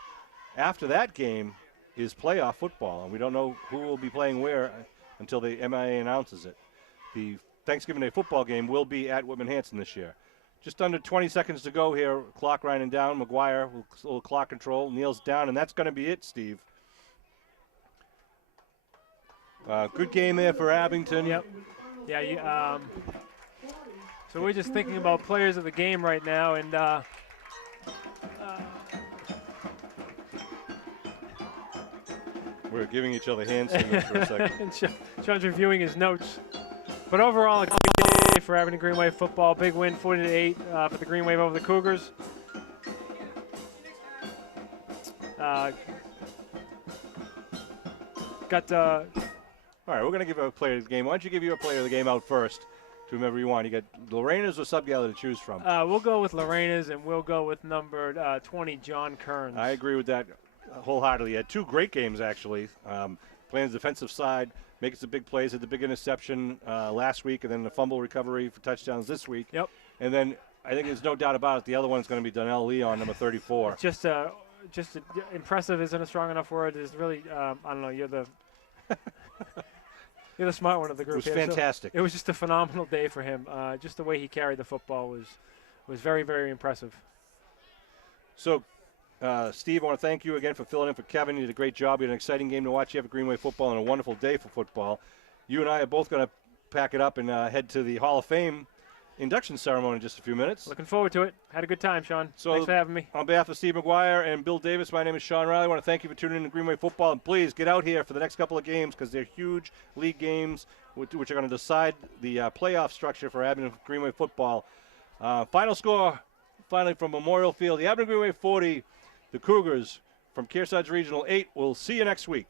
After that game is playoff football, and we don't know who will be playing where until the MIA announces it. The Thanksgiving Day football game will be at Whitman-Hanson this year. Just under 20 seconds to go here. Clock running down. McGuire, a little clock control, kneels down, and that's going to be it, Steve. Good game there for Abington. Yep. Yeah. So we're just thinking about players of the game right now, and we're giving each other hand signals for a second. And Sean's reviewing his notes. But overall, a good day for Abington Green Wave football. Big win, 40-8 for the Green Wave over the Cougars. All right, we're going to give a player of the game. Why don't you give your player of the game out first to whomever you want? You got Lorena's or Sub-Gala to choose from? We'll go with Lorena's, and we'll go with number 20, John Kearns. I agree with that wholeheartedly. He had 2 great games, actually. Playing the defensive side, making some big plays, had the big interception last week, and then the fumble recovery for touchdowns this week. Yep. And then I think there's no doubt about it, the other one's going to be Donnell Leon, number 34. Just impressive isn't a strong enough word. It's really, I don't know, you're the you're the smart one of the group. It was fantastic. So it was just a phenomenal day for him. Just the way he carried the football was very, very impressive. So, Steve, I want to thank you again for filling in for Kevin. You did a great job. You had an exciting game to watch. You have a Green Wave football and a wonderful day for football. You and I are both going to pack it up and head to the Hall of Fame induction ceremony in just a few minutes. Looking forward to it. Had a good time, Sean. So Thanks for having me. On behalf of Steve McGuire and Bill Davis, my name is Sean Riley. I want to thank you for tuning in to Greenway Football. And please get out here for the next couple of games because they're huge league games which are going to decide the playoff structure for Abington Greenway Football. Final score, finally from Memorial Field. The Abington Greenway 40, the Cougars from Kearsarge Regional 8. We'll see you next week.